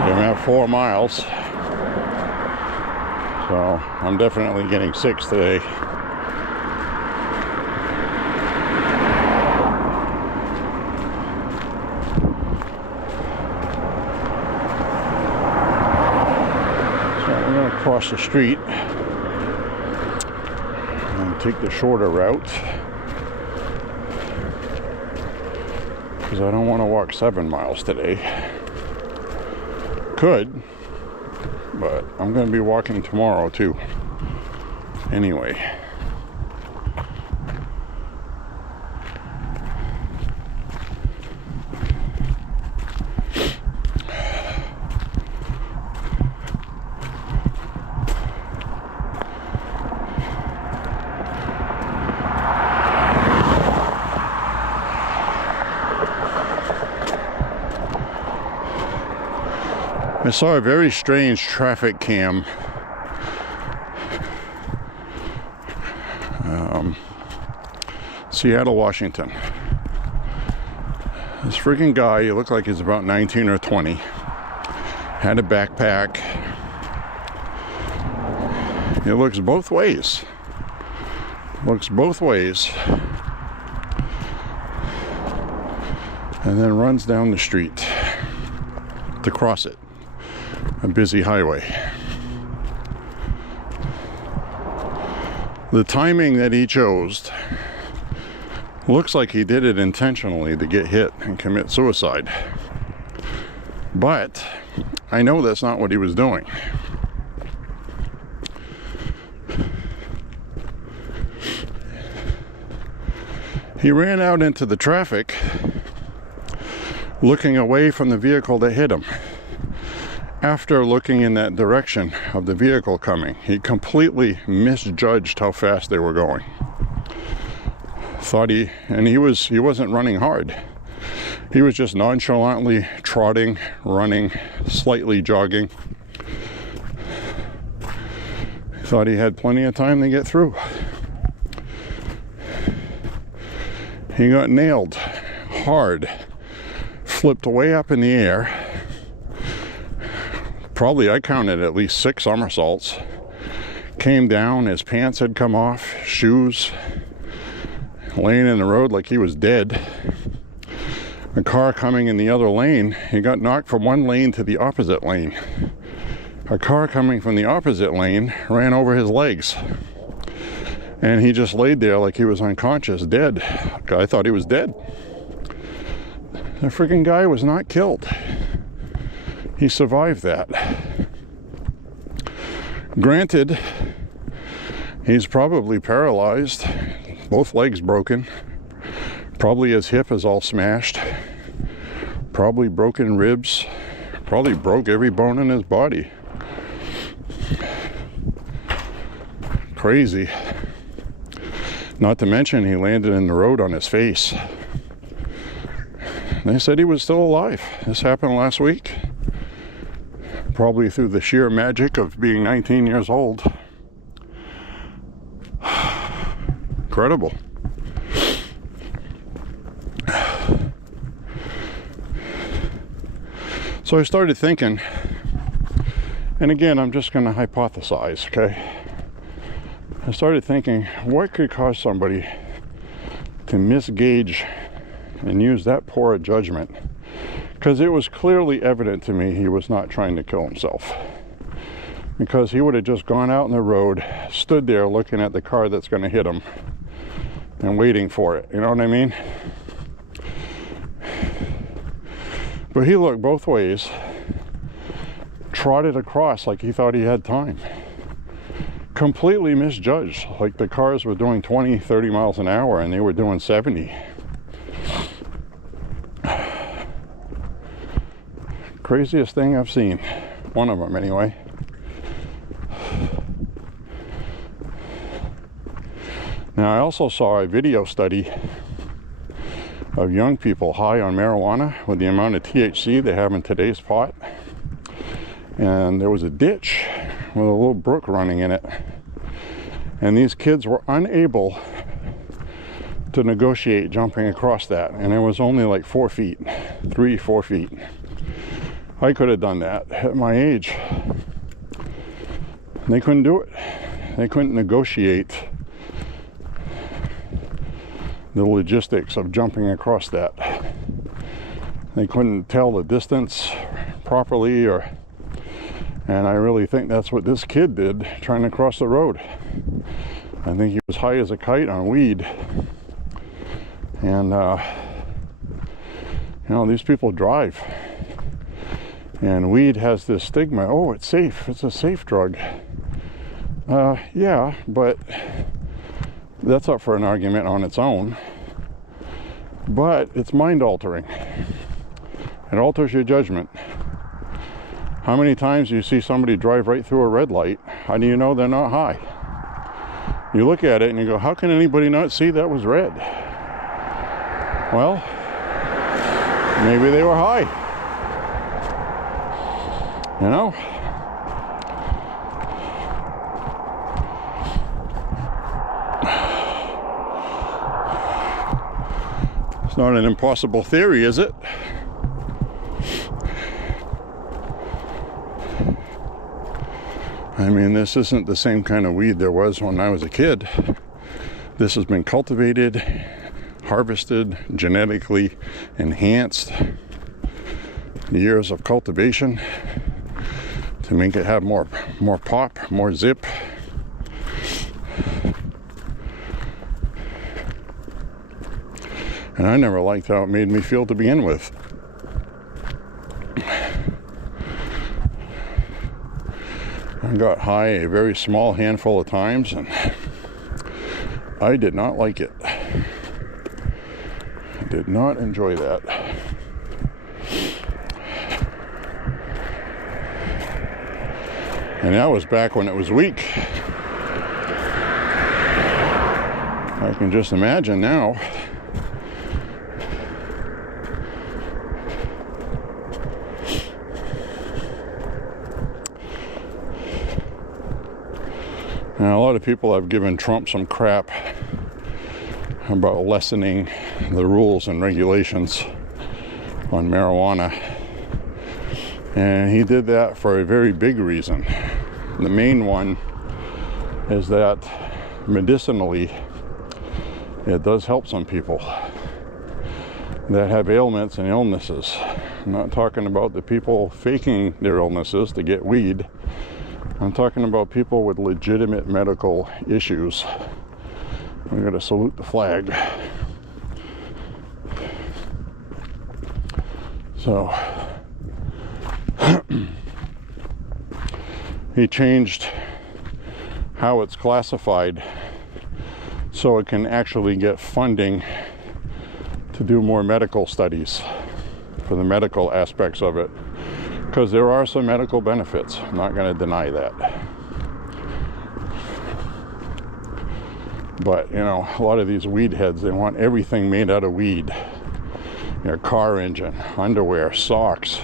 I'm at 4 miles, so I'm definitely getting 6 today. So we're going to cross the street and take the shorter route, because I don't want to walk 7 miles today. Could, but I'm going to be walking tomorrow too. Anyway. I saw a very strange traffic cam Seattle, Washington. This freaking guy, he looked like he's about 19 or 20, had a backpack. It looks both ways. Looks both ways. And then runs down the street to cross it. A busy highway. The timing that he chose looks like he did it intentionally to get hit and commit suicide. But I know that's not what he was doing. He ran out into the traffic looking away from the vehicle that hit him. After looking in that direction of the vehicle coming, he completely misjudged how fast they were going. Thought he wasn't running hard. He was just nonchalantly trotting, running, slightly jogging. Thought he had plenty of time to get through. He got nailed hard, flipped way up in the air. Probably, I counted at least 6 somersaults. Came down, his pants had come off, shoes, laying in the road like he was dead. A car coming in the other lane, he got knocked from one lane to the opposite lane. A car coming from the opposite lane ran over his legs. And he just laid there like he was unconscious, dead. I thought he was dead. The freaking guy was not killed. He survived that. Granted, he's probably paralyzed, both legs broken, probably his hip is all smashed, probably broken ribs, probably broke every bone in his body. Crazy. Not to mention he landed in the road on his face. They said he was still alive. This happened last week. Probably through the sheer magic of being 19 years old. Incredible. So I started thinking, and again, I'm just going to hypothesize, okay? I started thinking, what could cause somebody to misgauge and use that poor a judgment? Because it was clearly evident to me he was not trying to kill himself. Because he would have just gone out in the road, stood there looking at the car that's going to hit him, and waiting for it. You know what I mean? But he looked both ways, trotted across like he thought he had time. Completely misjudged, like the cars were doing 20, 30 miles an hour and they were doing 70. Craziest thing I've seen. One of them anyway. Now I also saw a video study of young people high on marijuana with the amount of THC they have in today's pot. And there was a ditch with a little brook running in it. And these kids were unable to negotiate jumping across that. And it was only like 4 feet, 3-4 feet. I could have done that at my age. They couldn't do it. They couldn't negotiate the logistics of jumping across that. They couldn't tell the distance properly, and I really think that's what this kid did trying to cross the road. I think he was high as a kite on weed. And you know, these people drive, and weed has this stigma. Oh, it's safe. It's a safe drug. Yeah, but that's up for an argument on its own. But it's mind altering. It alters your judgment. How many times do you see somebody drive right through a red light? How do you know they're not high? You look at it and you go, how can anybody not see that was red? Well, maybe they were high. You know? It's not an impossible theory, is it? I mean, this isn't the same kind of weed there was when I was a kid. This has been cultivated, harvested, genetically enhanced. Years of cultivation to make it have more pop, more zip. And I never liked how it made me feel to begin with. I got high a very small handful of times, and I did not like it. I did not enjoy that. And that was back when it was weak. I can just imagine now. Now, a lot of people have given Trump some crap about lessening the rules and regulations on marijuana. And he did that for a very big reason. The main one is that medicinally, it does help some people that have ailments and illnesses. I'm not talking about the people faking their illnesses to get weed. I'm talking about people with legitimate medical issues. I'm going to salute the flag. So, he changed how it's classified so it can actually get funding to do more medical studies for the medical aspects of it, because there are some medical benefits. I'm not going to deny that. But, you know, a lot of these weed heads, they want everything made out of weed. Your car engine, underwear, socks.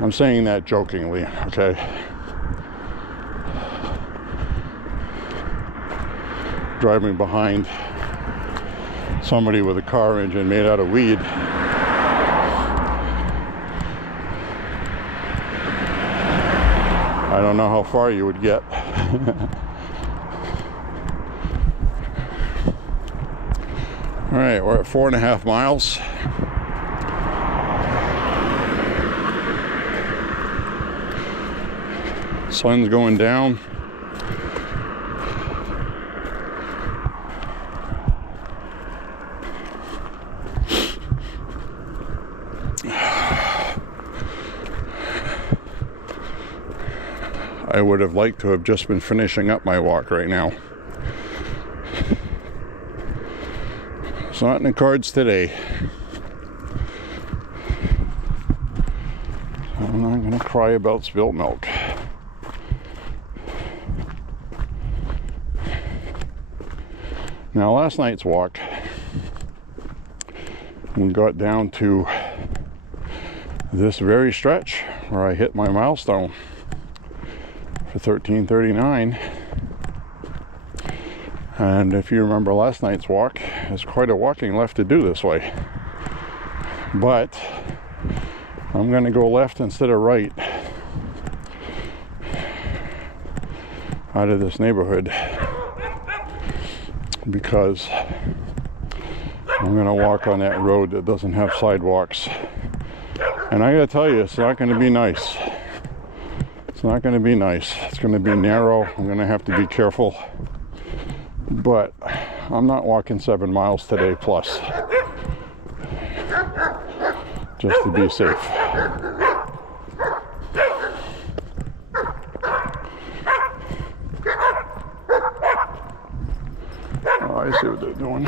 I'm saying that jokingly, okay? Driving behind somebody with a car engine made out of weed. I don't know how far you would get. All right, we're at 4.5 miles. Sun's going down. I would have liked to have just been finishing up my walk right now. It's not in the cards today. I'm not going to cry about spilt milk. Now, last night's walk, we got down to this very stretch where I hit my milestone for 13:39. And if you remember last night's walk, there's quite a walking left to do this way. But I'm going to go left instead of right out of this neighborhood, because I'm going to walk on that road that doesn't have sidewalks. And I got to tell you, it's not going to be nice. It's not going to be nice. It's going to be narrow. I'm going to have to be careful. But I'm not walking 7 miles today plus, just to be safe. Oh, I see what they're doing.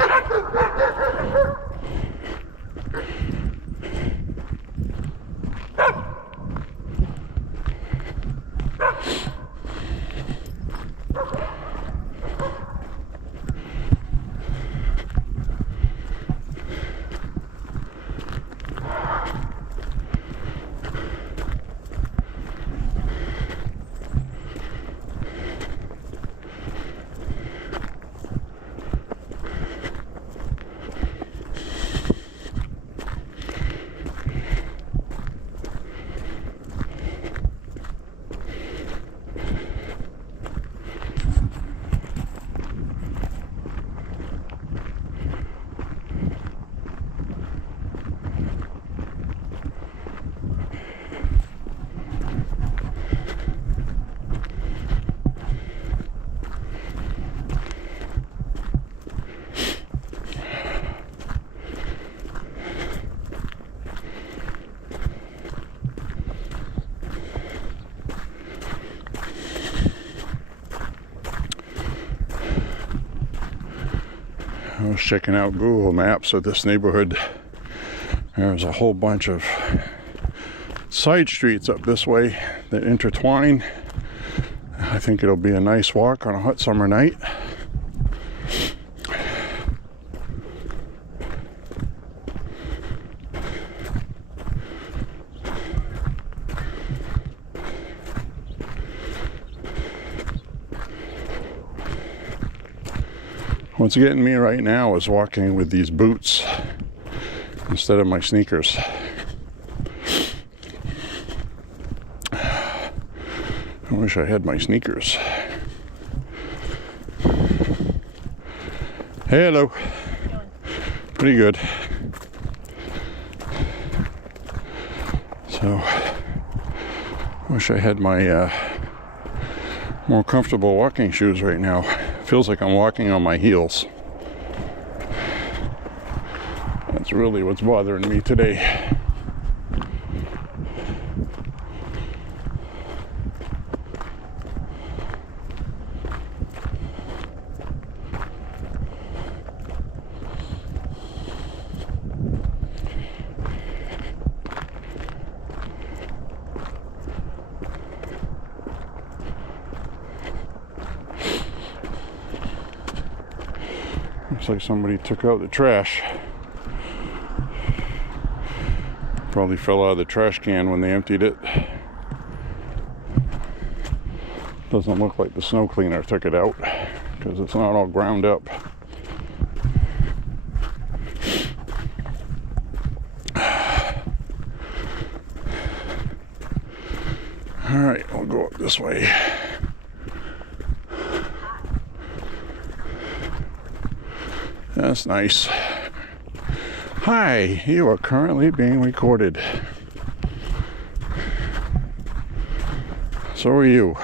I was checking out Google Maps of this neighborhood. There's a whole bunch of side streets up this way that intertwine. I think it'll be a nice walk on a hot summer night. What's getting me right now is walking with these boots instead of my sneakers. I wish I had my sneakers. Hey, hello. Pretty good. So, wish I had my more comfortable walking shoes right now. Feels like I'm walking on my heels. That's really what's bothering me today. Looks like somebody took out the trash. Probably fell out of the trash can when they emptied it. Doesn't look like the snow cleaner took it out because it's not all ground up. All right, we'll go up this way. That's nice. Hi, you are currently being recorded. So are you.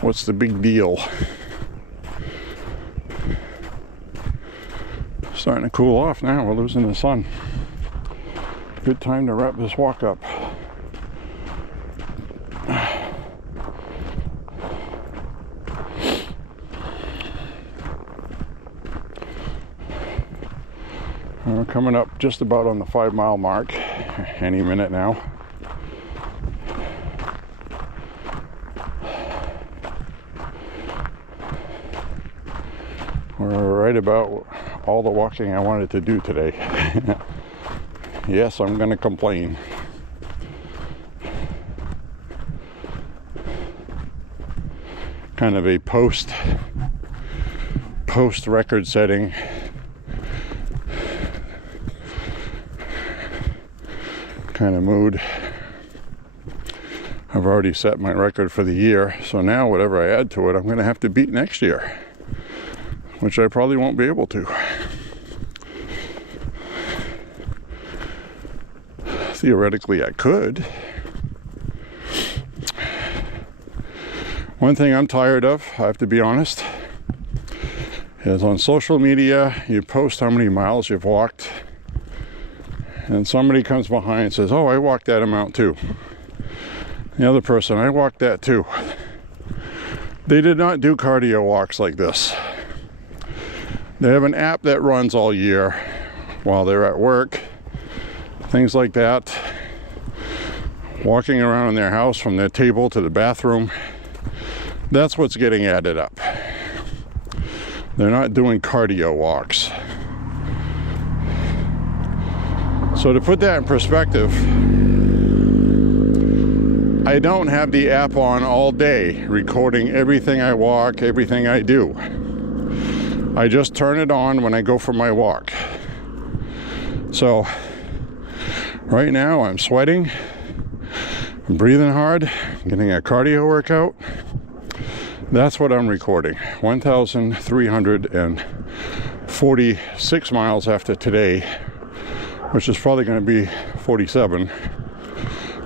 What's the big deal? Starting to cool off now. We're losing the sun. Good time to wrap this walk up. We're coming up just about on the 5-mile mark any minute now. We're right about all the walking I wanted to do today. Yes, I'm going to complain. Kind of a post record setting kind of mood. I've already set my record for the year, so now whatever I add to it, I'm going to have to beat next year, which I probably won't be able to. Theoretically, I could. One thing I'm tired of, I have to be honest, is on social media, you post how many miles you've walked, and somebody comes behind and says, oh, I walked that amount too. The other person, I walked that too. They did not do cardio walks like this. They have an app that runs all year while they're at work, things like that. Walking around in their house from their table to the bathroom. That's what's getting added up. They're not doing cardio walks. So to put that in perspective, I don't have the app on all day, recording everything I walk, everything I do. I just turn it on when I go for my walk. So right now I'm sweating, I'm breathing hard, getting a cardio workout. That's what I'm recording. 1,346 miles after today, which is probably going to be 47,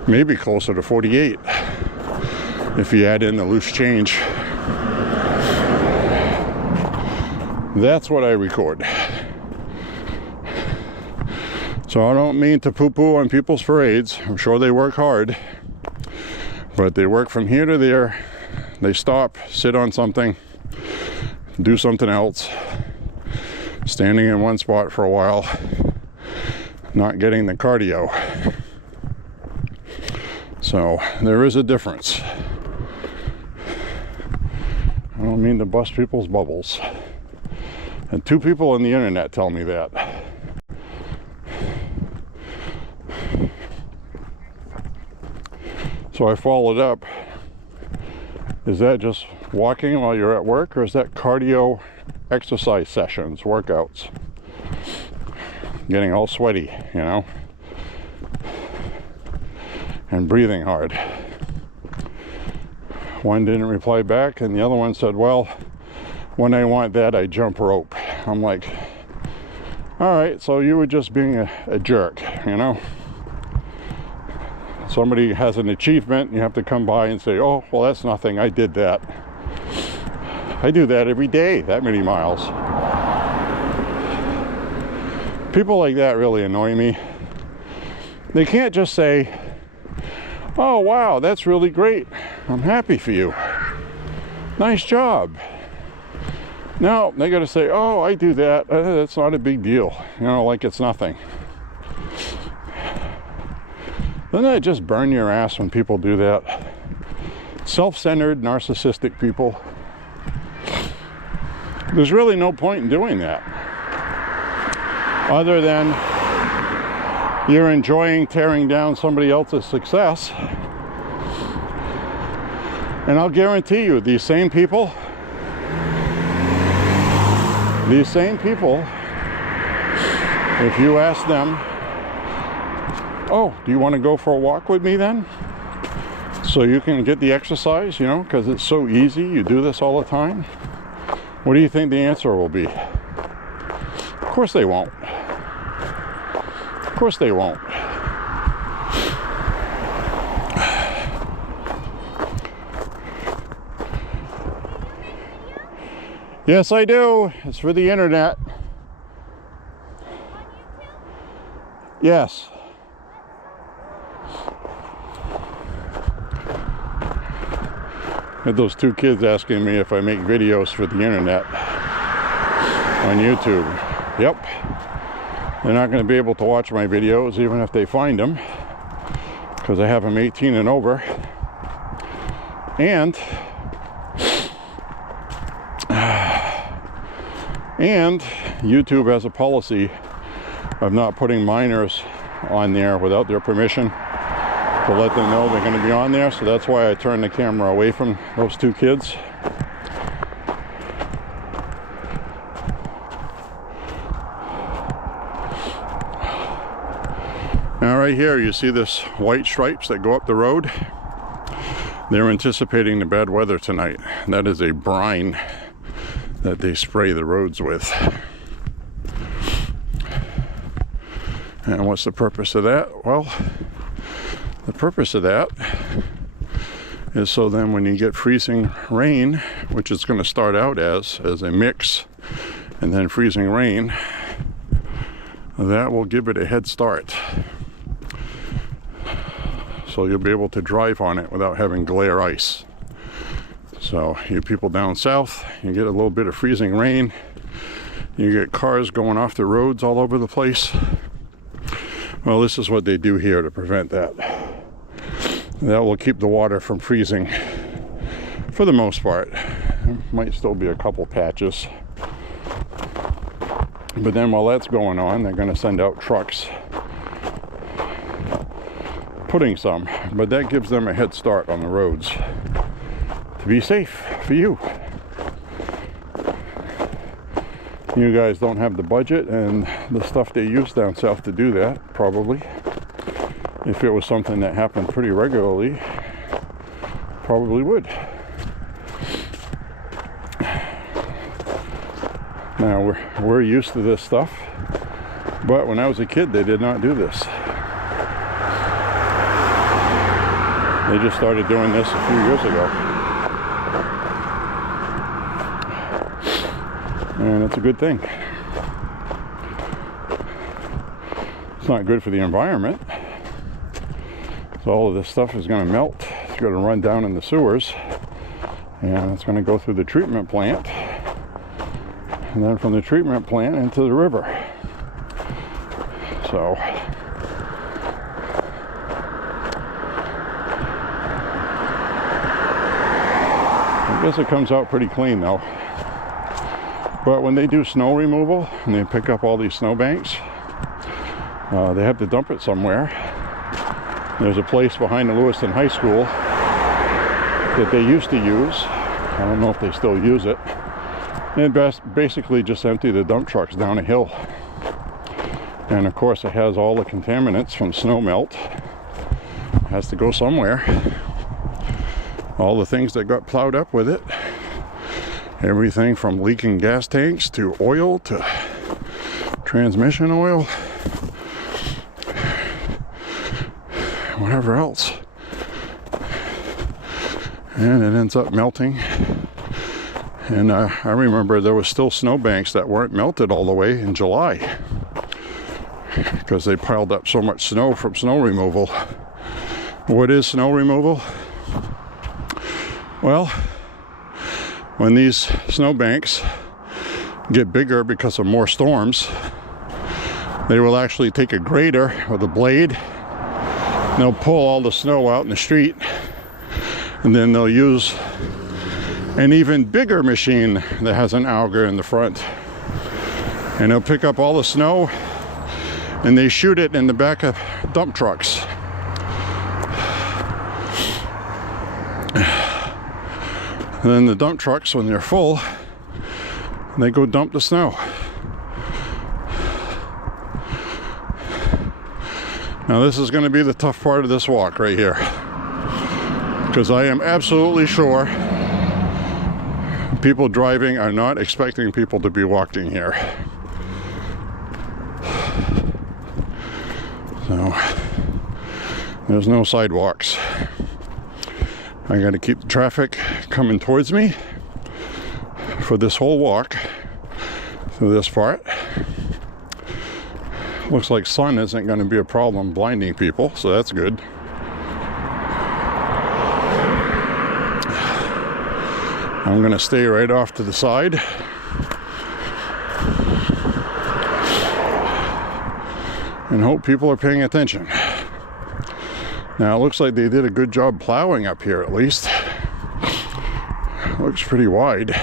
maybe closer to 48 if you add in the loose change. That's what I record. So I don't mean to poo-poo on people's parades. I'm sure they work hard, but they work from here to there. They stop, sit on something, do something else, standing in one spot for a while, not getting the cardio. So there is a difference. I don't mean to bust people's bubbles. And 2 people on the internet tell me that. So I followed up. Is that just walking while you're at work, or is that cardio exercise sessions, workouts? Getting all sweaty, you know, and breathing hard. One didn't reply back, and the other one said, well, when I want that, I jump rope. I'm like, all right, so you were just being a jerk, you know? Somebody has an achievement, you have to come by and say, oh, well, that's nothing, I did that. I do that every day, that many miles. People like that really annoy me. They can't just say, oh, wow, that's really great. I'm happy for you. Nice job. No, they got to say, oh, I do that. That's not a big deal. You know, like it's nothing. Doesn't that just burn your ass when people do that? Self-centered, narcissistic people. There's really no point in doing that, other than you're enjoying tearing down somebody else's success. And I'll guarantee you, these same people, if you ask them, oh, do you want to go for a walk with me then? So you can get the exercise, you know, because it's so easy, you do this all the time. What do you think the answer will be? Of course they won't. Of course they won't. Yes, I do. It's for the internet. Yes. Had those two kids asking me if I make videos for the internet on YouTube. Yep. They're not going to be able to watch my videos even if they find them, because I have them 18 and over. And YouTube has a policy of not putting minors on there without their permission, to let them know they're going to be on there. So that's why I turned the camera away from those two kids. Now right here you see this white stripes that go up the road. They're anticipating the bad weather tonight. That is a brine that they spray the roads with. And what's the purpose of that? Well, the purpose of that is so then when you get freezing rain, which is going to start out as a mix, and then freezing rain, that will give it a head start. So you'll be able to drive on it without having glare ice. So you people down south, you get a little bit of freezing rain, you get cars going off the roads all over the place. Well, this is what they do here to prevent that. That will keep the water from freezing for the most part. There might still be a couple patches. But then while that's going on, they're going to send out trucks putting some. But that gives them a head start on the roads to be safe for you. You guys don't have the budget and the stuff they use down south to do that, probably. If it was something that happened pretty regularly, probably would. Now, we're used to this stuff, but when I was a kid, they did not do this. They just started doing this a few years ago. And it's a good thing. It's not good for the environment. So all of this stuff is going to melt. It's going to run down in the sewers. And it's going to go through the treatment plant. And then from the treatment plant into the river. So I guess it comes out pretty clean though. But when they do snow removal and they pick up all these snowbanks, they have to dump it somewhere. There's a place behind the Lewiston High School that they used to use. I don't know if they still use it. And basically just empty the dump trucks down a hill. And of course it has all the contaminants from snow melt. It has to go somewhere. All the things that got plowed up with it. Everything from leaking gas tanks to oil to transmission oil, whatever else. And it ends up melting. And I remember there was still snowbanks that weren't melted all the way in July because they piled up so much snow from snow removal. What is snow removal? Well, when these snowbanks get bigger because of more storms, they will actually take a grader with a blade and they'll pull all the snow out in the street, and then they'll use an even bigger machine that has an auger in the front. And it'll pick up all the snow, and they shoot it in the back of dump trucks. And then the dump trucks, when they're full, they go dump the snow. Now this is going to be the tough part of this walk right here, because I am absolutely sure people driving are not expecting people to be walking here. So there's no sidewalks. I got to keep the traffic coming towards me for this whole walk through this part. Looks like sun isn't going to be a problem blinding people, so that's good. I'm going to stay right off to the side. And hope people are paying attention. Now it looks like they did a good job plowing up here at least. Looks pretty wide.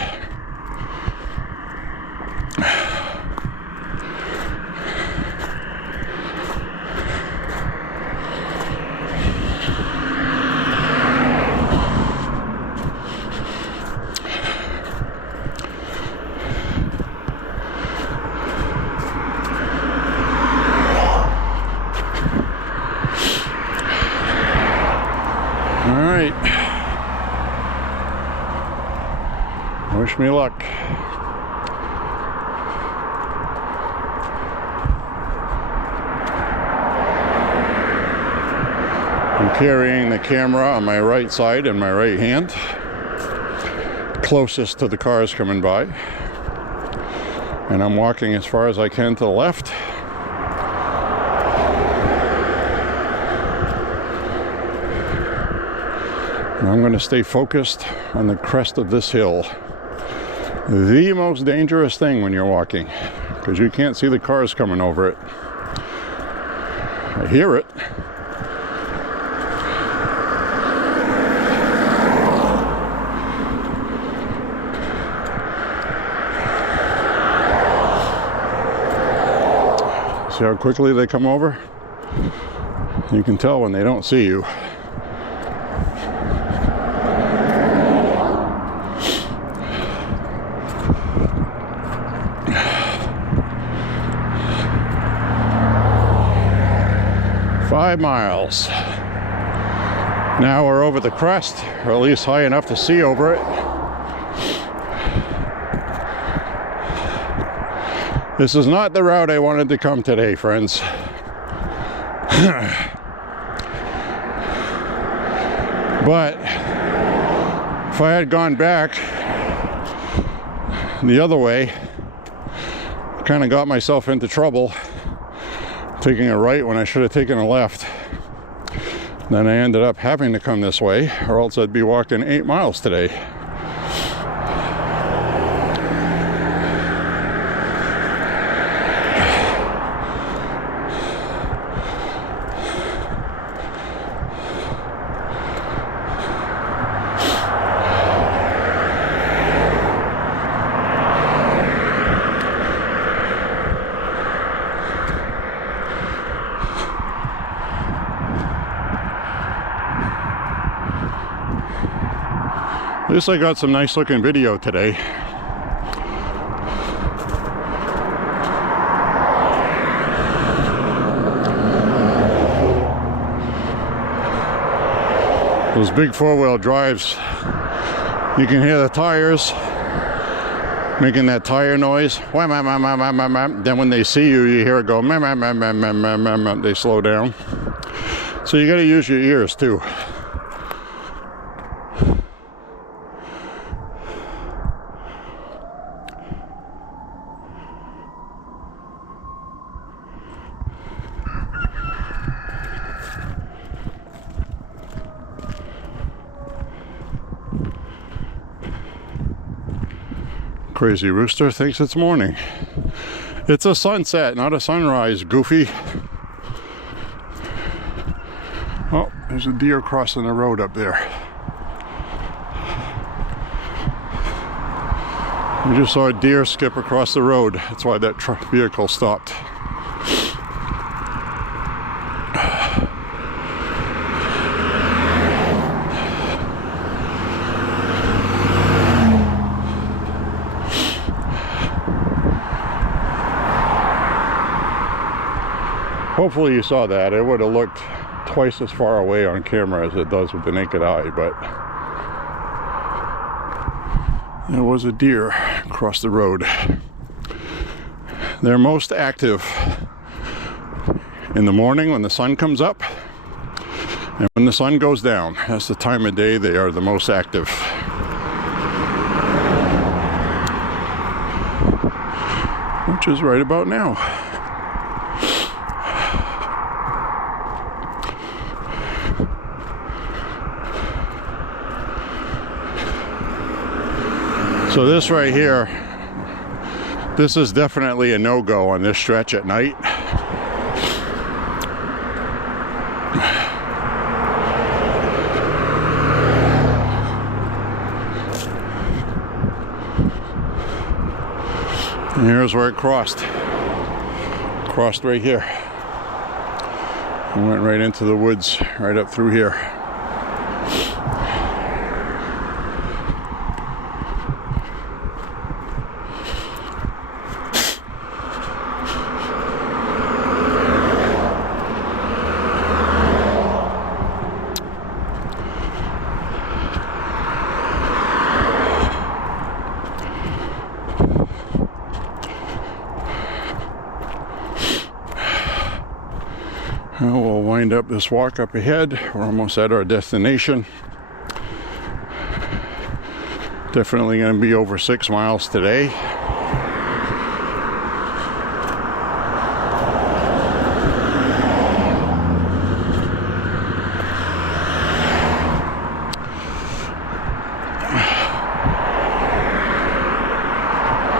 Wish me luck. I'm carrying the camera on my right side in my right hand, closest to the cars coming by, and I'm walking as far as I can to the left. And I'm going to stay focused on the crest of this hill. The most dangerous thing when you're walking, because you can't see the cars coming over it. I hear it. See how quickly they come over? You can tell when they don't see you. Miles. Now we're over the crest, or at least high enough to see over it. This is not the route I wanted to come today, friends. But if I had gone back the other way, kind of got myself into trouble taking a right when I should have taken a left. Then I ended up having to come this way, or else I'd be walking 8 miles today. At least I got some nice looking video today. Those big 4-wheel drives, you can hear the tires making that tire noise. Then when they see you, you hear it go, they slow down. So you got to use your ears too. Crazy rooster thinks it's morning. It's a sunset, not a sunrise, goofy. Oh, there's a deer crossing the road up there. We just saw a deer skip across the road. That's why that vehicle stopped. Hopefully you saw that. It would have looked twice as far away on camera as it does with the naked eye, but there was a deer across the road. They're most active in the morning when the sun comes up and when the sun goes down. That's the time of day they are the most active. Which is right about now. So this right here, this is definitely a no-go on this stretch at night. And here's where it crossed. Crossed right here. And went right into the woods, right up through here. We'll wind up this walk up ahead. We're almost at our destination. Definitely going to be over 6 miles today.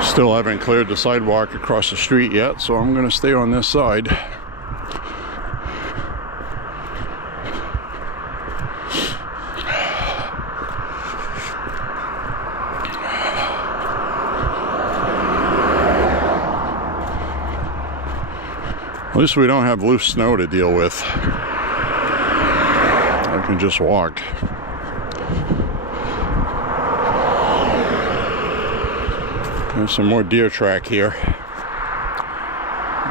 Still haven't cleared the sidewalk across the street yet, so I'm going to stay on this side. At least we don't have loose snow to deal with. I can just walk. There's some more deer track here.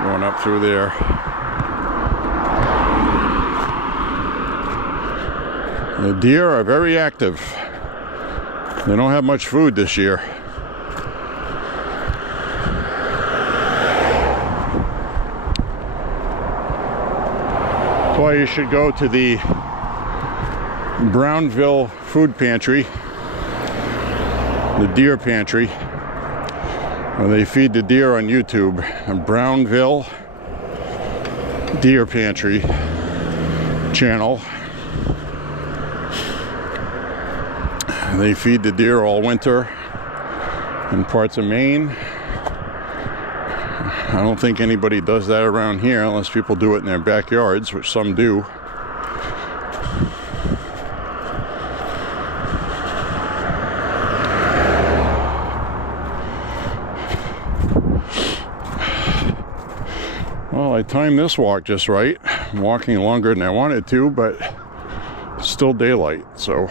Going up through there. The deer are very active. They don't have much food this year. That's why you should go to the Brownville food pantry, the deer pantry, where they feed the deer on YouTube. A Brownville Deer Pantry channel. They feed the deer all winter in parts of Maine. I don't think anybody does that around here unless people do it in their backyards, which some do. Well, I timed this walk just right. I'm walking longer than I wanted to, but it's still daylight, so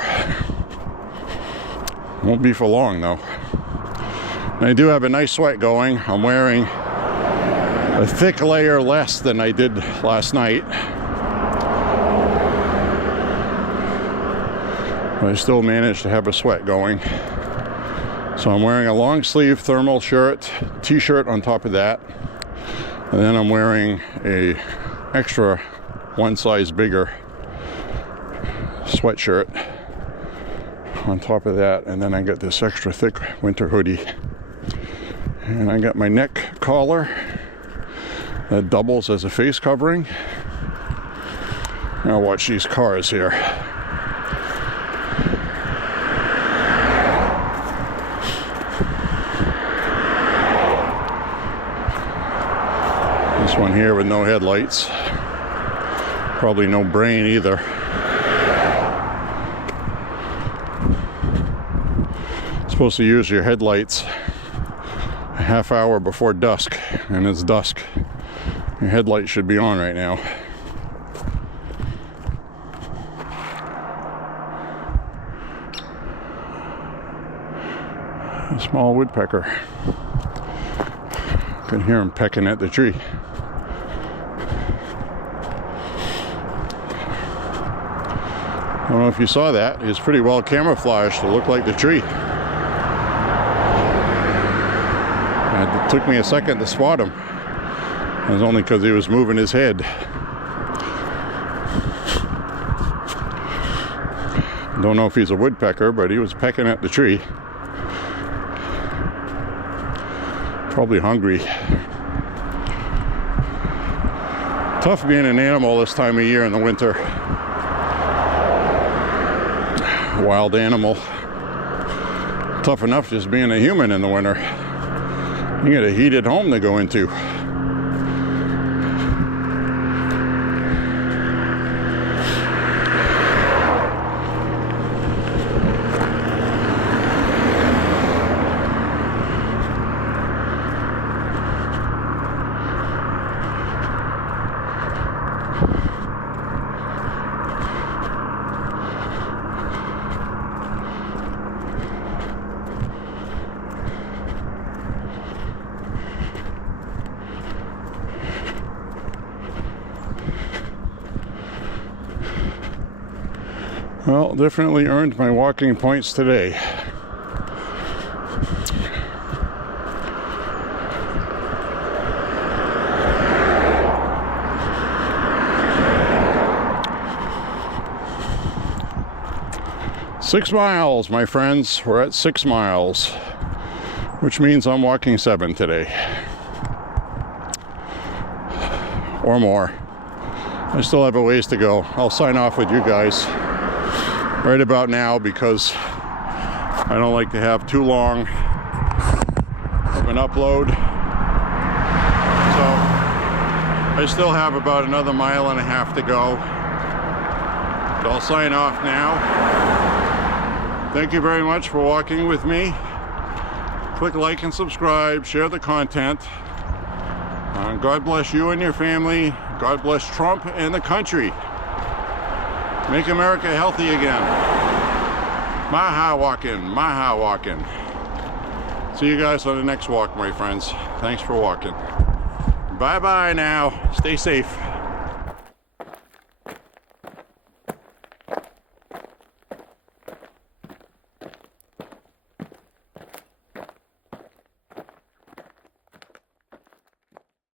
won't be for long though. And I do have a nice sweat going. I'm wearing a thick layer less than I did last night. But I still managed to have a sweat going. So I'm wearing a long sleeve thermal shirt, t-shirt on top of that. And then I'm wearing a extra one size bigger sweatshirt on top of that. And then I got this extra thick winter hoodie. And I got my neck collar that doubles as a face covering. Now watch these cars here. This one here with no headlights. Probably no brain either. Supposed to use your headlights half hour before dusk, and it's dusk. Your headlight should be on right now. A small woodpecker. Can hear him pecking at the tree. I don't know if you saw that. He's pretty well camouflaged to look like the tree. It took me a second to spot him. It was only because he was moving his head. Don't know if he's a woodpecker, but he was pecking at the tree. Probably hungry. Tough being an animal this time of year in the winter. Wild animal. Tough enough just being a human in the winter. You got a heated home to go into. Well, definitely earned my walking points today. Six miles, my friends. We're at 6 miles, which means I'm walking 7 today. Or more. I still have a ways to go. I'll sign off with you guys right about now because I don't like to have too long of an upload. So I still have about another 1.5 miles to go. But I'll sign off now. Thank you very much for walking with me. Click like and subscribe, share the content. God bless you and your family. God bless Trump and the country. Make America healthy again. MAHA walking, MAHA walking. See you guys on the next walk, my friends. Thanks for walking. Bye-bye now. Stay safe.